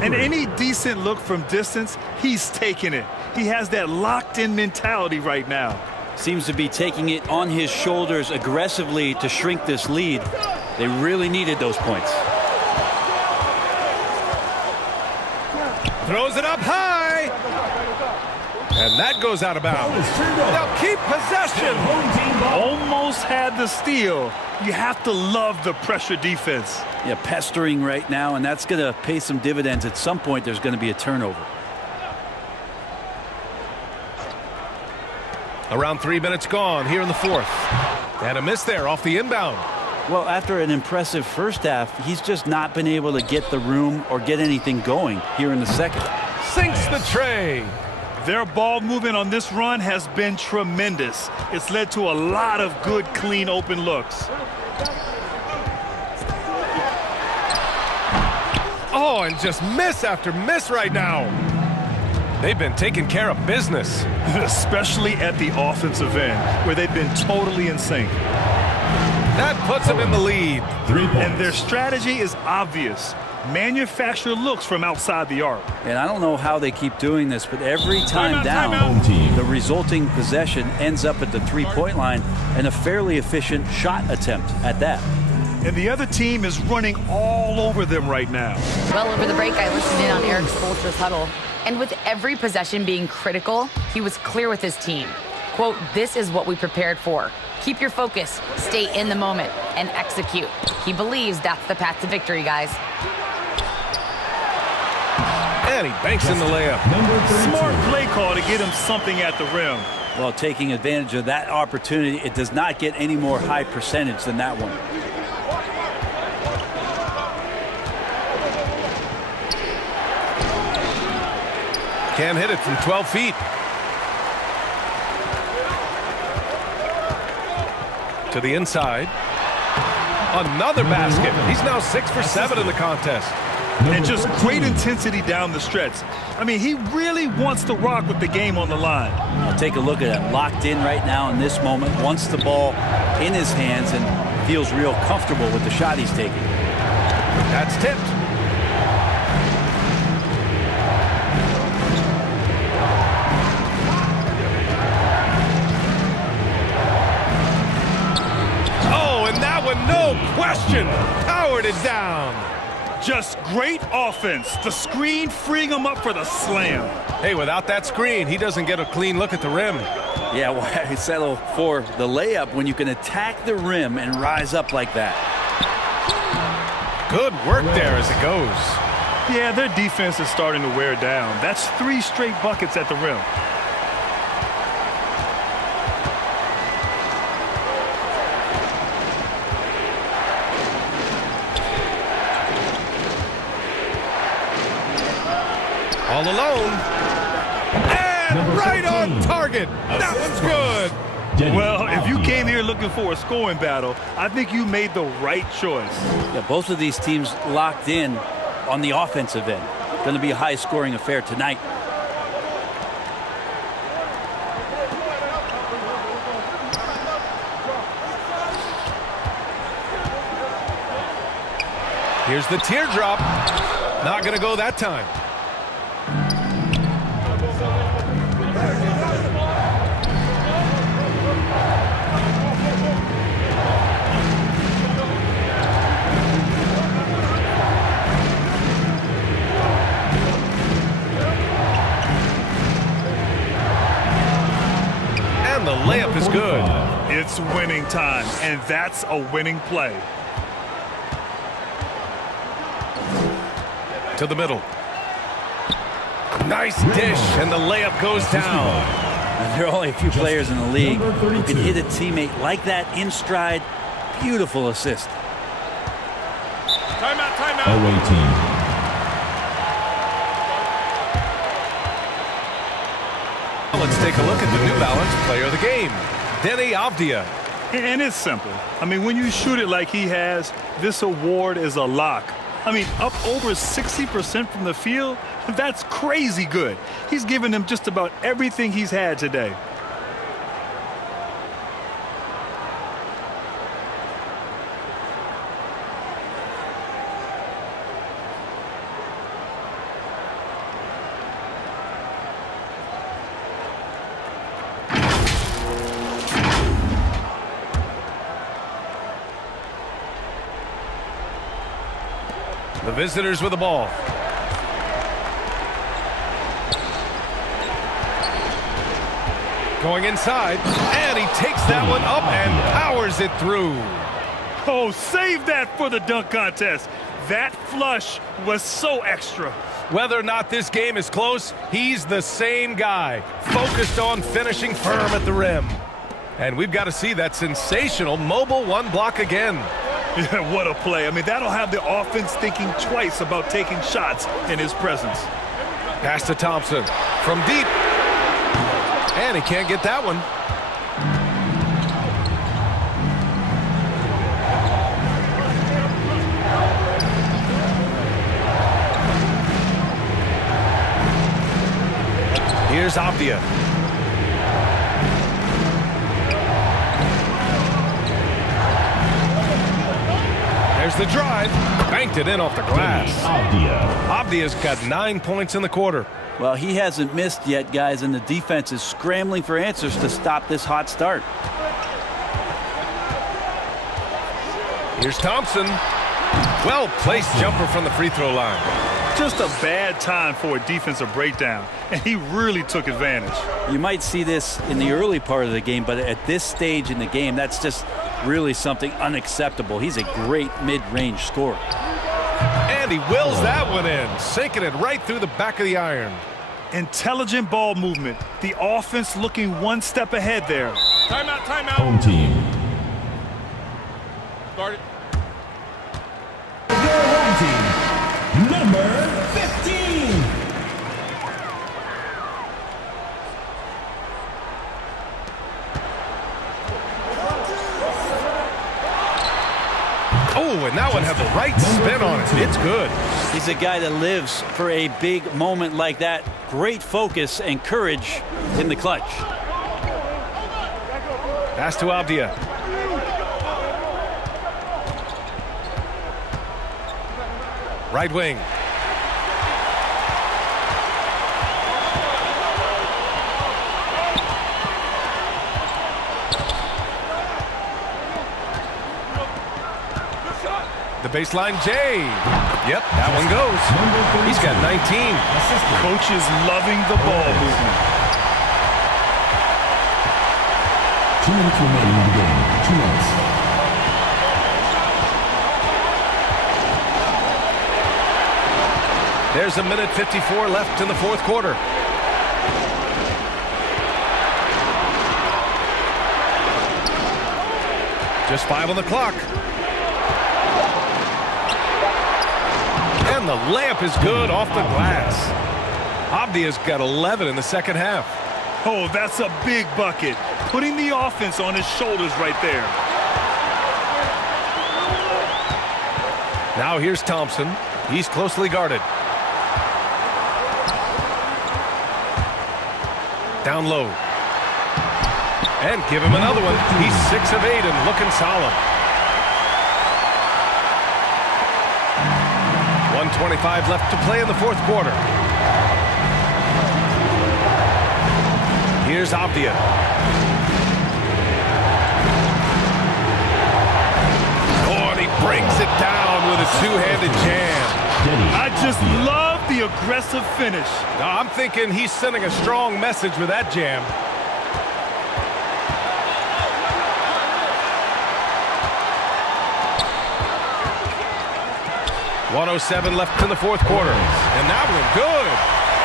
And any decent look from distance, he's taking it. He has that locked-in mentality right now. Seems to be taking it on his shoulders aggressively to shrink this lead. They really needed those points. Throws it up high. And that goes out of bounds. They'll keep possession. Almost had the steal. You have to love the pressure defense. Yeah, pestering right now, and that's going to pay some dividends. At some point, there's going to be a turnover. Around 3 minutes gone here in the fourth. And a miss there off the inbound. Well, after an impressive first half, he's just not been able to get the room or get anything going here in the second. Sinks the tray. Their ball movement on this run has been tremendous. It's led to a lot of good, clean, open looks. Oh, and just miss after miss right now. They've been taking care of business. Especially at the offensive end, where they've been totally in sync. That puts them in the lead. 3 points. And their strategy is obvious. Manufacture looks from outside the arc. And I don't know how they keep doing this, but every time down, Timeout. the resulting possession ends up at the three-point line and a fairly efficient shot attempt at that. And the other team is running all over them right now. Well, over the break, I listened in on Eric Spoelstra's huddle. And with every possession being critical, he was clear with his team. Quote, "This is what we prepared for. Keep your focus, stay in the moment, and execute." He believes that's the path to victory, guys. And he banks in the layup. Smart play call to get him something at the rim. Well, taking advantage of that opportunity, it does not get any more high percentage than that one. Can't hit it from 12 feet. To the inside. Another basket. He's now 6 for 7 in the contest. And just great intensity down the stretch. I mean, he really wants to rock with the game on the line. I'll take a look at it. Locked in right now in this moment. Wants the ball in his hands and feels real comfortable with the shot he's taking. That's tipped. Oh, and that one, no question, powered it down. Just great offense. The screen freeing him up for the slam. Hey, without that screen, he doesn't get a clean look at the rim. Yeah, why settle for the layup when you can attack the rim and rise up like that? Good work there as it goes. Yeah, their defense is starting to wear down. That's 3 straight buckets at the rim. All alone. And right on target. That one's good. Well, if you came here looking for a scoring battle, I think you made the right choice. Yeah, both of these teams locked in on the offensive end. Going to be a high-scoring affair tonight. Here's the teardrop. Not going to go that time. The layup is good. It's winning time, and that's a winning play. To the middle. Nice dish, and the layup goes down. And there are only a few players in the league who can hit a teammate like that in stride. Beautiful assist. Timeout, timeout. away team. Let's take a look at the New Balance player of the game, Denny Avdia. And it's simple. I mean, when you shoot it like he has, this award is a lock. I mean, up over 60% from the field, that's crazy good. He's given them just about everything he's had today. The visitors with the ball. Going inside, and he takes that one up and powers it through. Oh, save that for the dunk contest. That flush was so extra. Whether or not this game is close, he's the same guy, focused on finishing firm at the rim. And we've got to see that sensational mobile one block again. Yeah, what a play. I mean, that'll have the offense thinking twice about taking shots in his presence. Pass to Thompson from deep. And he can't get that one. Here's Avdia. There's the drive. Banked it in off the glass. Avdia's got 9 points in the quarter. Well, he hasn't missed yet, guys, and the defense is scrambling for answers to stop this hot start. Here's Thompson. Well-placed jumper from the free throw line. Just a bad time for a defensive breakdown, and he really took advantage. You might see this in the early part of the game, but at this stage in the game, that's just really something unacceptable. He's a great mid-range scorer. And he wills that one in, sinking it right through the back of the iron. Intelligent ball movement. The offense looking one step ahead there. Timeout, timeout. Home team. Start it. Your home team, number 15. Oh, and that one had the right spin on it. It's good. He's a guy that lives for a big moment like that. Great focus and courage in the clutch. Pass to Avdia. Right wing. The baseline J. Yep, that one goes. He's got 19. Coach is loving the ball movement. 2 minutes remaining in the game. 2 minutes. There's a minute 54 left in the fourth quarter. Just 5 on the clock. And the layup is good off the glass. Avdia's got 11 in the second half. Oh, that's a big bucket. Putting the offense on his shoulders right there. Now here's Thompson. He's closely guarded. Down low. And give him another one. He's 6 of 8 and looking solid. 1:25 left to play in the fourth quarter. Here's Avdia. Oh, and he brings it down with a two-handed jam. I just love the aggressive finish. Now, I'm thinking he's sending a strong message with that jam. .107 left in the fourth quarter. And that one good.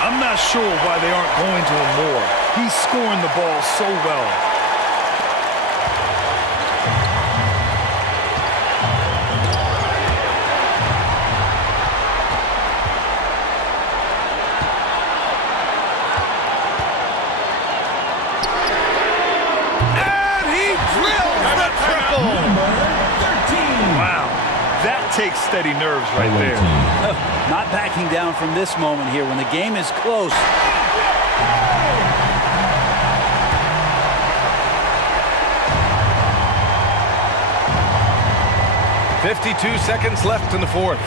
I'm not sure why they aren't going to him more. He's scoring the ball so well. takes steady nerves right there. Not backing down from this moment here when the game is close. 52 seconds left in the fourth.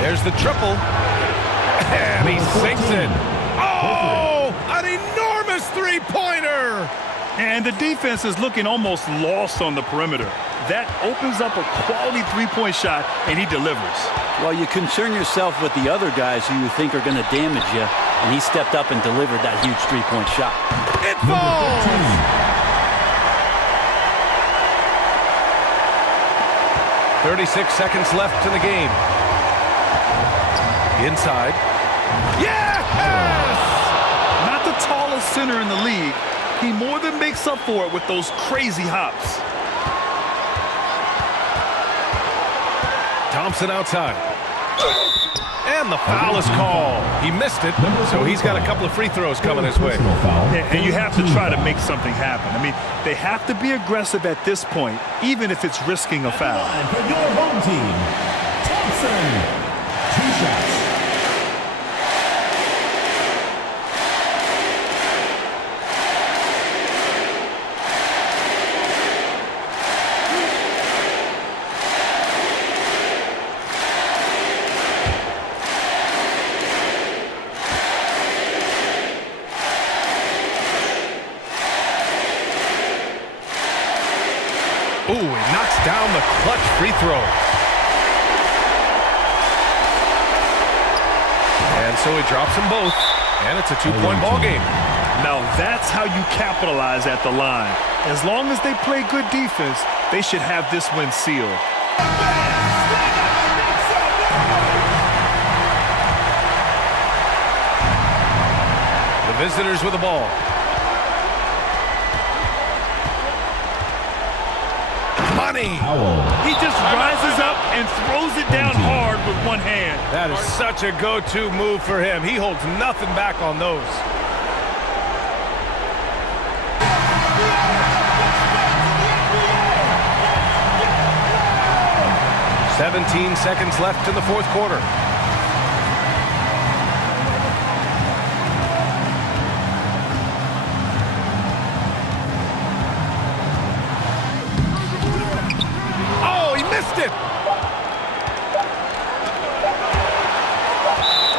There's the triple. And he sinks it. Oh, an enormous three-pointer. And the defense is looking almost lost on the perimeter. That opens up a quality three-point shot, and he delivers. Well, you concern yourself with the other guys who you think are going to damage you, and he stepped up and delivered that huge three-point shot. It falls! 36 seconds left in the game. Inside. Yes! Not the tallest center in the league. He more than makes up for it with those crazy hops. Thompson outside. And the foul is called. He missed it, so he's got a couple of free throws coming his way. And you have to try to make something happen. I mean, they have to be aggressive at this point, even if it's risking a foul. And for your home team, Thompson. 2 shots. Ooh, he knocks down the clutch free throw. And so he drops them both, and it's a 2-point ball game. Now that's how you capitalize at the line. As long as they play good defense, they should have this win sealed. The visitors with the ball. Money. He just rises up and throws it down hard with one hand. That is such a go-to move for him. He holds nothing back on those. 17 seconds left in the fourth quarter. It.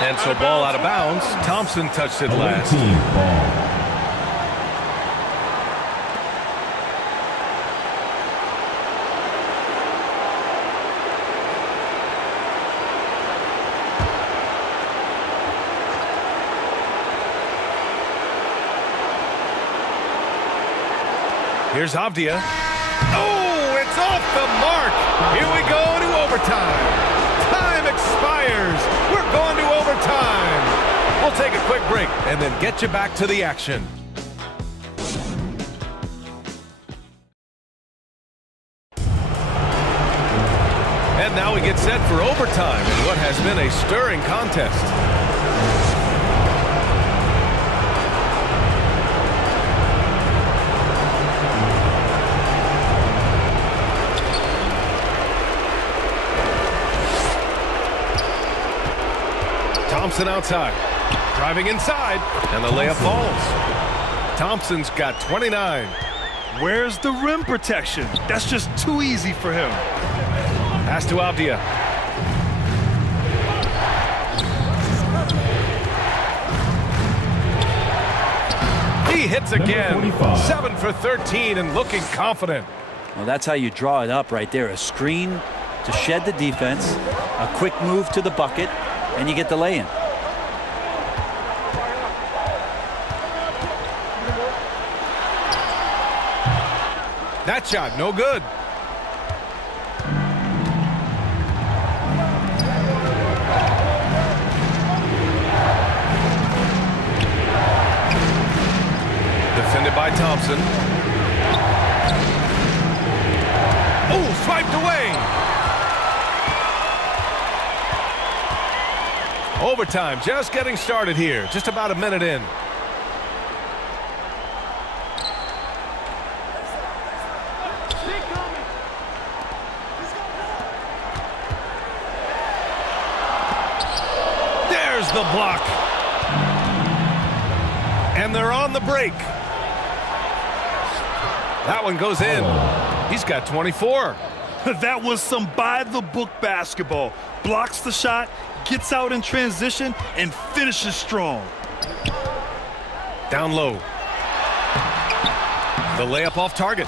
And so ball out of bounds. Thompson touched it last. Here's Avdia. Oh, it's off the mark. Here we go to overtime. Time expires. We're going to overtime. We'll take a quick break and then get you back to the action. And now we get set for overtime in what has been a stirring contest. Thompson outside, driving inside, and the layup falls. Thompson's got 29. Where's the rim protection? That's just too easy for him. Pass to Avdia. He hits again. 7 for 13 and looking confident. Well, that's how you draw it up right there. A screen to shed the defense, a quick move to the bucket, and you get the lay-in. That shot, no good. Defended by Thompson. Oh, swiped away. Overtime, just getting started here. Just about a minute in. There's the block. And they're on the break. That one goes in. He's got 24. That was some by-the-book basketball. Blocks the shot, gets out in transition, and finishes strong. Down low. The layup off target.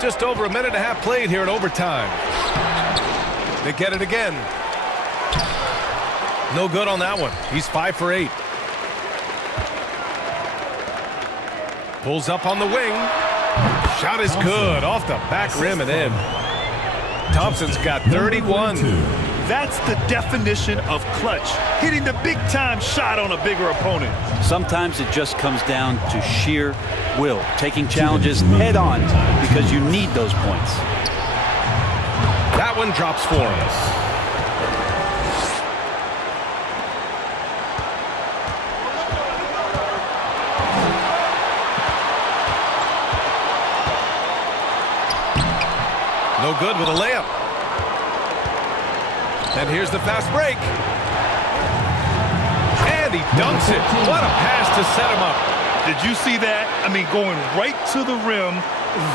Just over a minute and a half played here in overtime. They get it again. No good on that one. He's 5 for 8. Pulls up on the wing. Shot is good. Off the back rim and in. Thompson's got 31. That's the definition of clutch. Hitting the big-time shot on a bigger opponent. Sometimes it just comes down to sheer will. Taking challenges head on because you need those points. That one drops for him. No good with a layup. And here's the fast break. And he dunks it. What a pass to set him up. Did you see that? I mean, going right to the rim.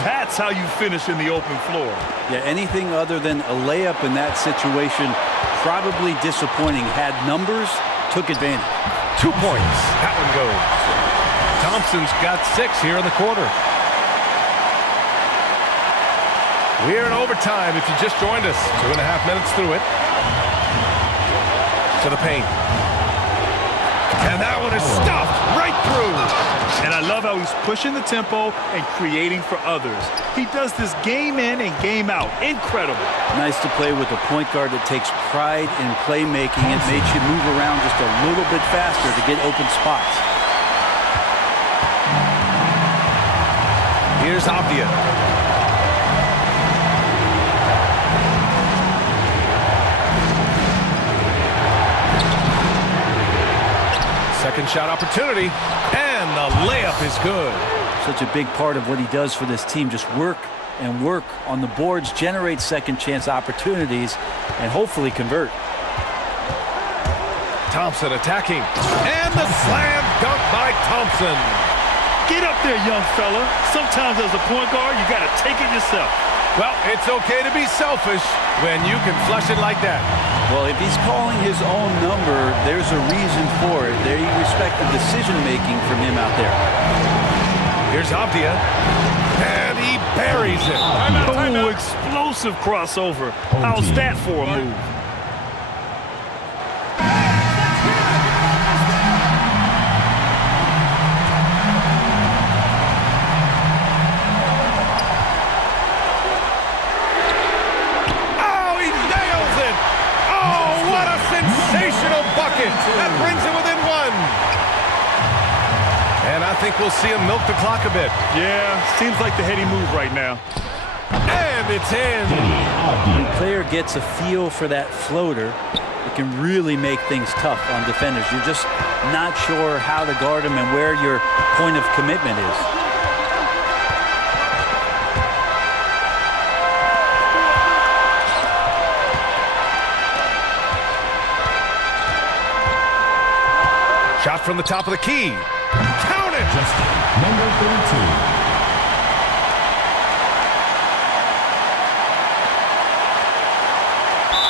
That's how you finish in the open floor. Yeah, anything other than a layup in that situation, probably disappointing. Had numbers, took advantage. 2 points. That one goes. Thompson's got 6 here in the quarter. We're in overtime if you just joined us. 2.5 minutes through it. To the paint. And that one is stuffed right through. And I love how he's pushing the tempo and creating for others. He does this game in and game out. Incredible. Nice to play with a point guard that takes pride in playmaking. It makes you move around just a little bit faster to get open spots. Here's Abdia. Second shot opportunity, and the layup is good. Such a big part of what he does for this team. Just work and work on the boards, generate second chance opportunities, and hopefully convert. Thompson attacking, and the slam dunk by Thompson. Get up there, young fella. Sometimes as a point guard, you got to take it yourself. Well, it's okay to be selfish when you can flush it like that. Well, if he's calling his own number, there's a reason for it. They respect the decision-making from him out there. Here's Abdia, and he buries it. Oh, explosive crossover. How's that for a move? That brings him within 1. And I think we'll see him milk the clock a bit. Yeah, seems like the heady move right now. And it's in. When a player gets a feel for that floater, it can really make things tough on defenders. You're just not sure how to guard them and where your point of commitment is. Shot from the top of the key. Count it! Justin, number 32.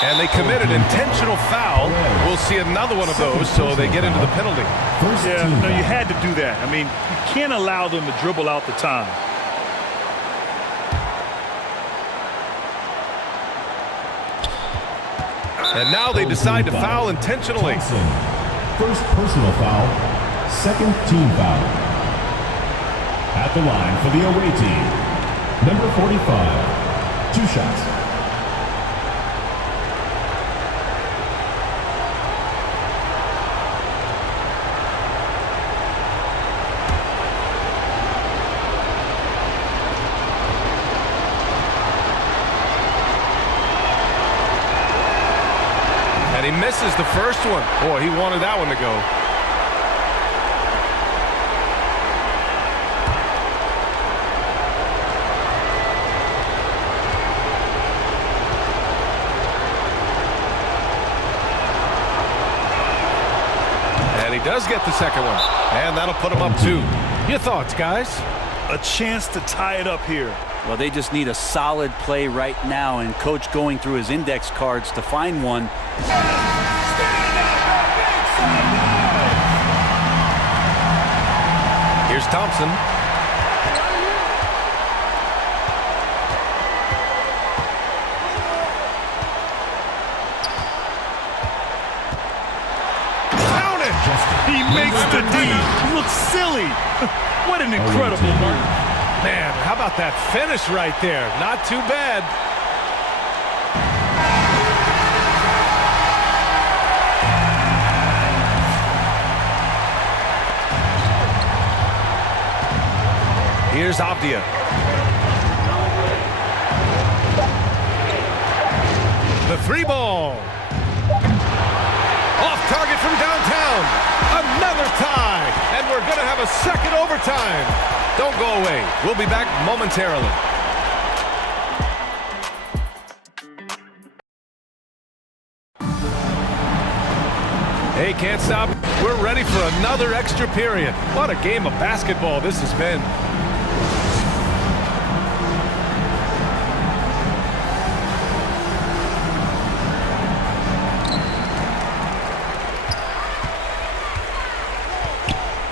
And they committed intentional foul. We'll see another one of those, so they get into the penalty. Yeah, no, you had to do that. I mean, you can't allow them to dribble out the time. And now they decide to foul intentionally. First personal foul, second team foul. At the line for the away team, number 45, 2 shots. And he misses the first one. Boy, he wanted that one to go. And he does get the second one. And that'll put him up 2. Your thoughts, guys? A chance to tie it up here. Well, they just need a solid play right now, and Coach going through his index cards to find one. Here's Thompson. Count it! He makes the D. Looks silly. What an incredible move. Man, how about that finish right there? Not too bad. Here's Avdia. The 3-ball. Off target from downtown. Another tie. And we're going to have a second overtime. Don't go away. We'll be back momentarily. Hey, can't stop. We're ready for another extra period. What a game of basketball this has been.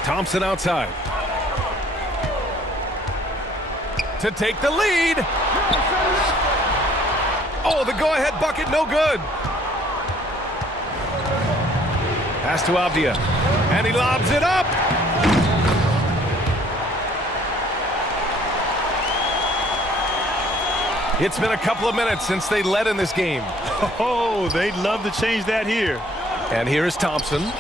Thompson outside. To take the lead. Oh, the go-ahead bucket, no good. Pass to Avdia, and he lobs it up. It's been a couple of minutes since they led in this game. Oh, they'd love to change that here. And here is Thompson.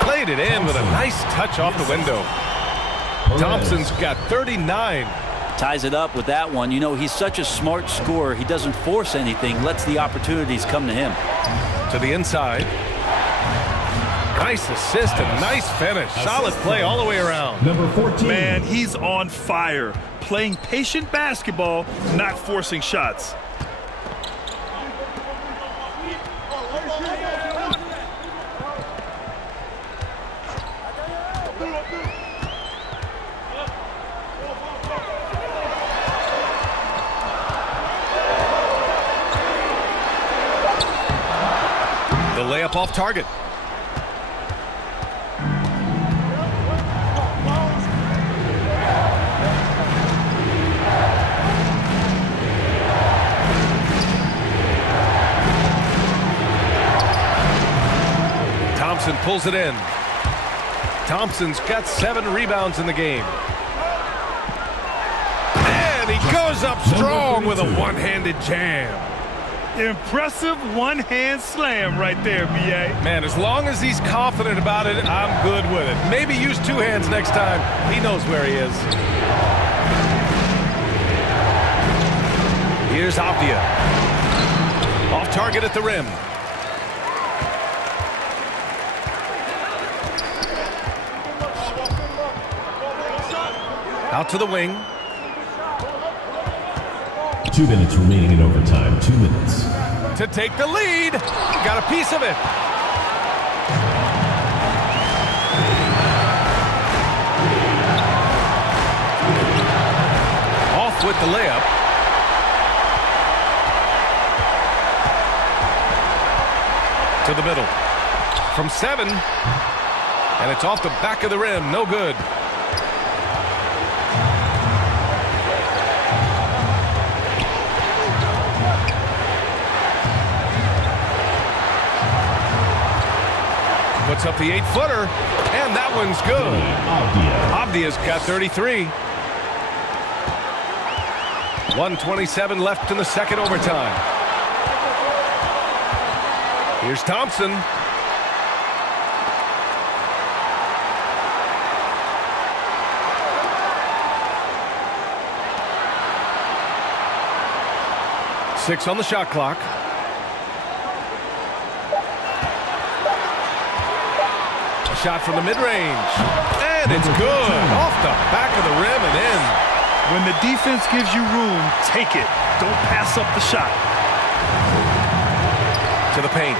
Played it in with a nice touch off the window. Thompson's got 39. Ties it up with that one. You know, he's such a smart scorer. He doesn't force anything, lets the opportunities come to him. To the inside. Nice assist and nice finish. Solid play all the way around. Number 14. Man, he's on fire. Playing patient basketball, not forcing shots. The layup off target. Thompson pulls it in. Thompson's got 7 rebounds in the game. And he goes up strong with a one-handed jam. Impressive one-hand slam right there, B.A. Man, as long as he's confident about it, I'm good with it. Maybe use 2 hands next time. He knows where he is. Here's Avdia. Off target at the rim. Out to the wing. 2 minutes remaining in overtime. 2 minutes. To take the lead. Got a piece of it. Off with the layup. To the middle. From 7. And it's off the back of the rim. No good. Puts up the 8-footer, and that one's good. Avdia's got 33. 1:27 left in the second overtime. Here's Thompson. Six on the shot clock. Shot from the mid-range, and it's good. Off the back of the rim and in. When the defense gives you room, take it. Don't pass up the shot. To the paint.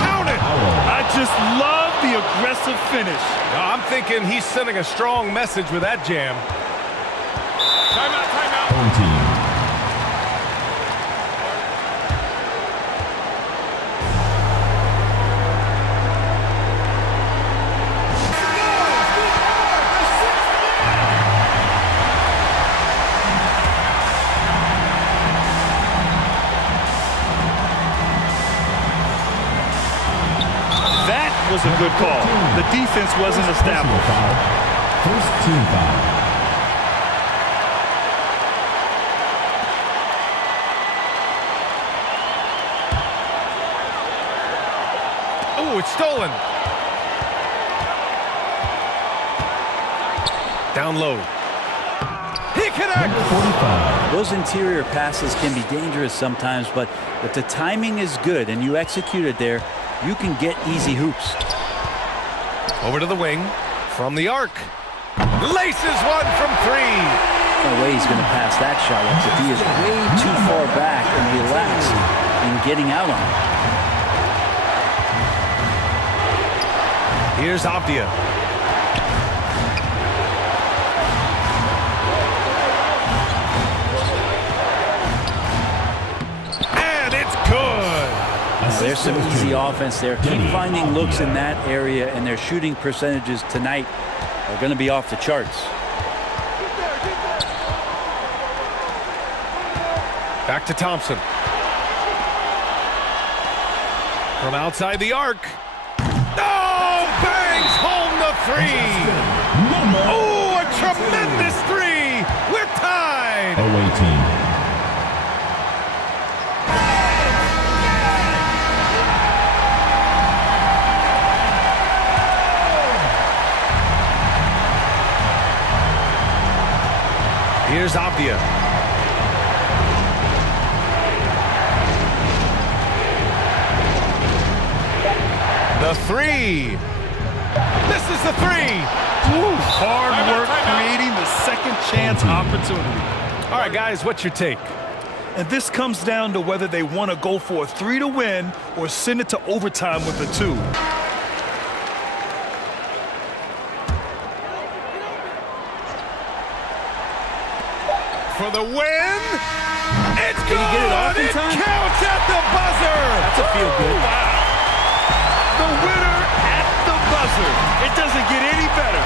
Count it! I just love the aggressive finish. I'm thinking he's sending a strong message with that jam. Timeout, timeout. Home team. Was a good call. The defense wasn't established. First team foul. Oh, it's stolen. Down low. He connects. Those interior passes can be dangerous sometimes, but if the timing is good and you execute it there, you can get easy hoops. Over to the wing. From the arc. Laces one from three. No way he's going to pass that shot. If he is way too far back and relaxed in getting out on it. Here's Avdia. And it's good. There's some easy offense there. Keep finding looks in that area, and their shooting percentages tonight are going to be off the charts. Back to Thompson. From outside the arc. Oh, bangs home the three. Oh, a tremendous three. We're tied. Away team. Here's Avdia. The three. Misses the three. Ooh, hard work creating the second chance opportunity. All right, guys, what's your take? And this comes down to whether they want to go for a 3 to win or send it to overtime with a 2. For the win. It's good. Did he get it off in It time? counts at the buzzer. That's a feel good. Wow. The winner at the buzzer. It doesn't get any better.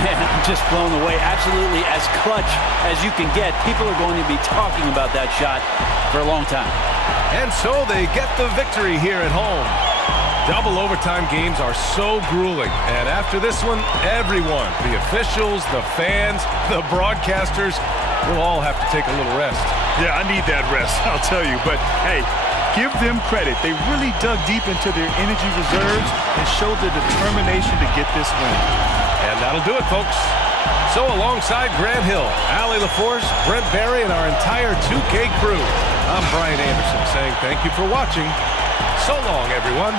Man, I'm just blown away. Absolutely as clutch as you can get. People are going to be talking about that shot for a long time. And so they get the victory here at home. Double overtime games are so grueling. And after this one, everyone, the officials, the fans, the broadcasters, we'll all have to take a little rest. Yeah, I need that rest, I'll tell you. But, hey, give them credit. They really dug deep into their energy reserves and showed their determination to get this win. And that'll do it, folks. So alongside Grant Hill, Allie LaForce, Brent Barry, and our entire 2K crew, I'm Brian Anderson saying thank you for watching. So long, everyone.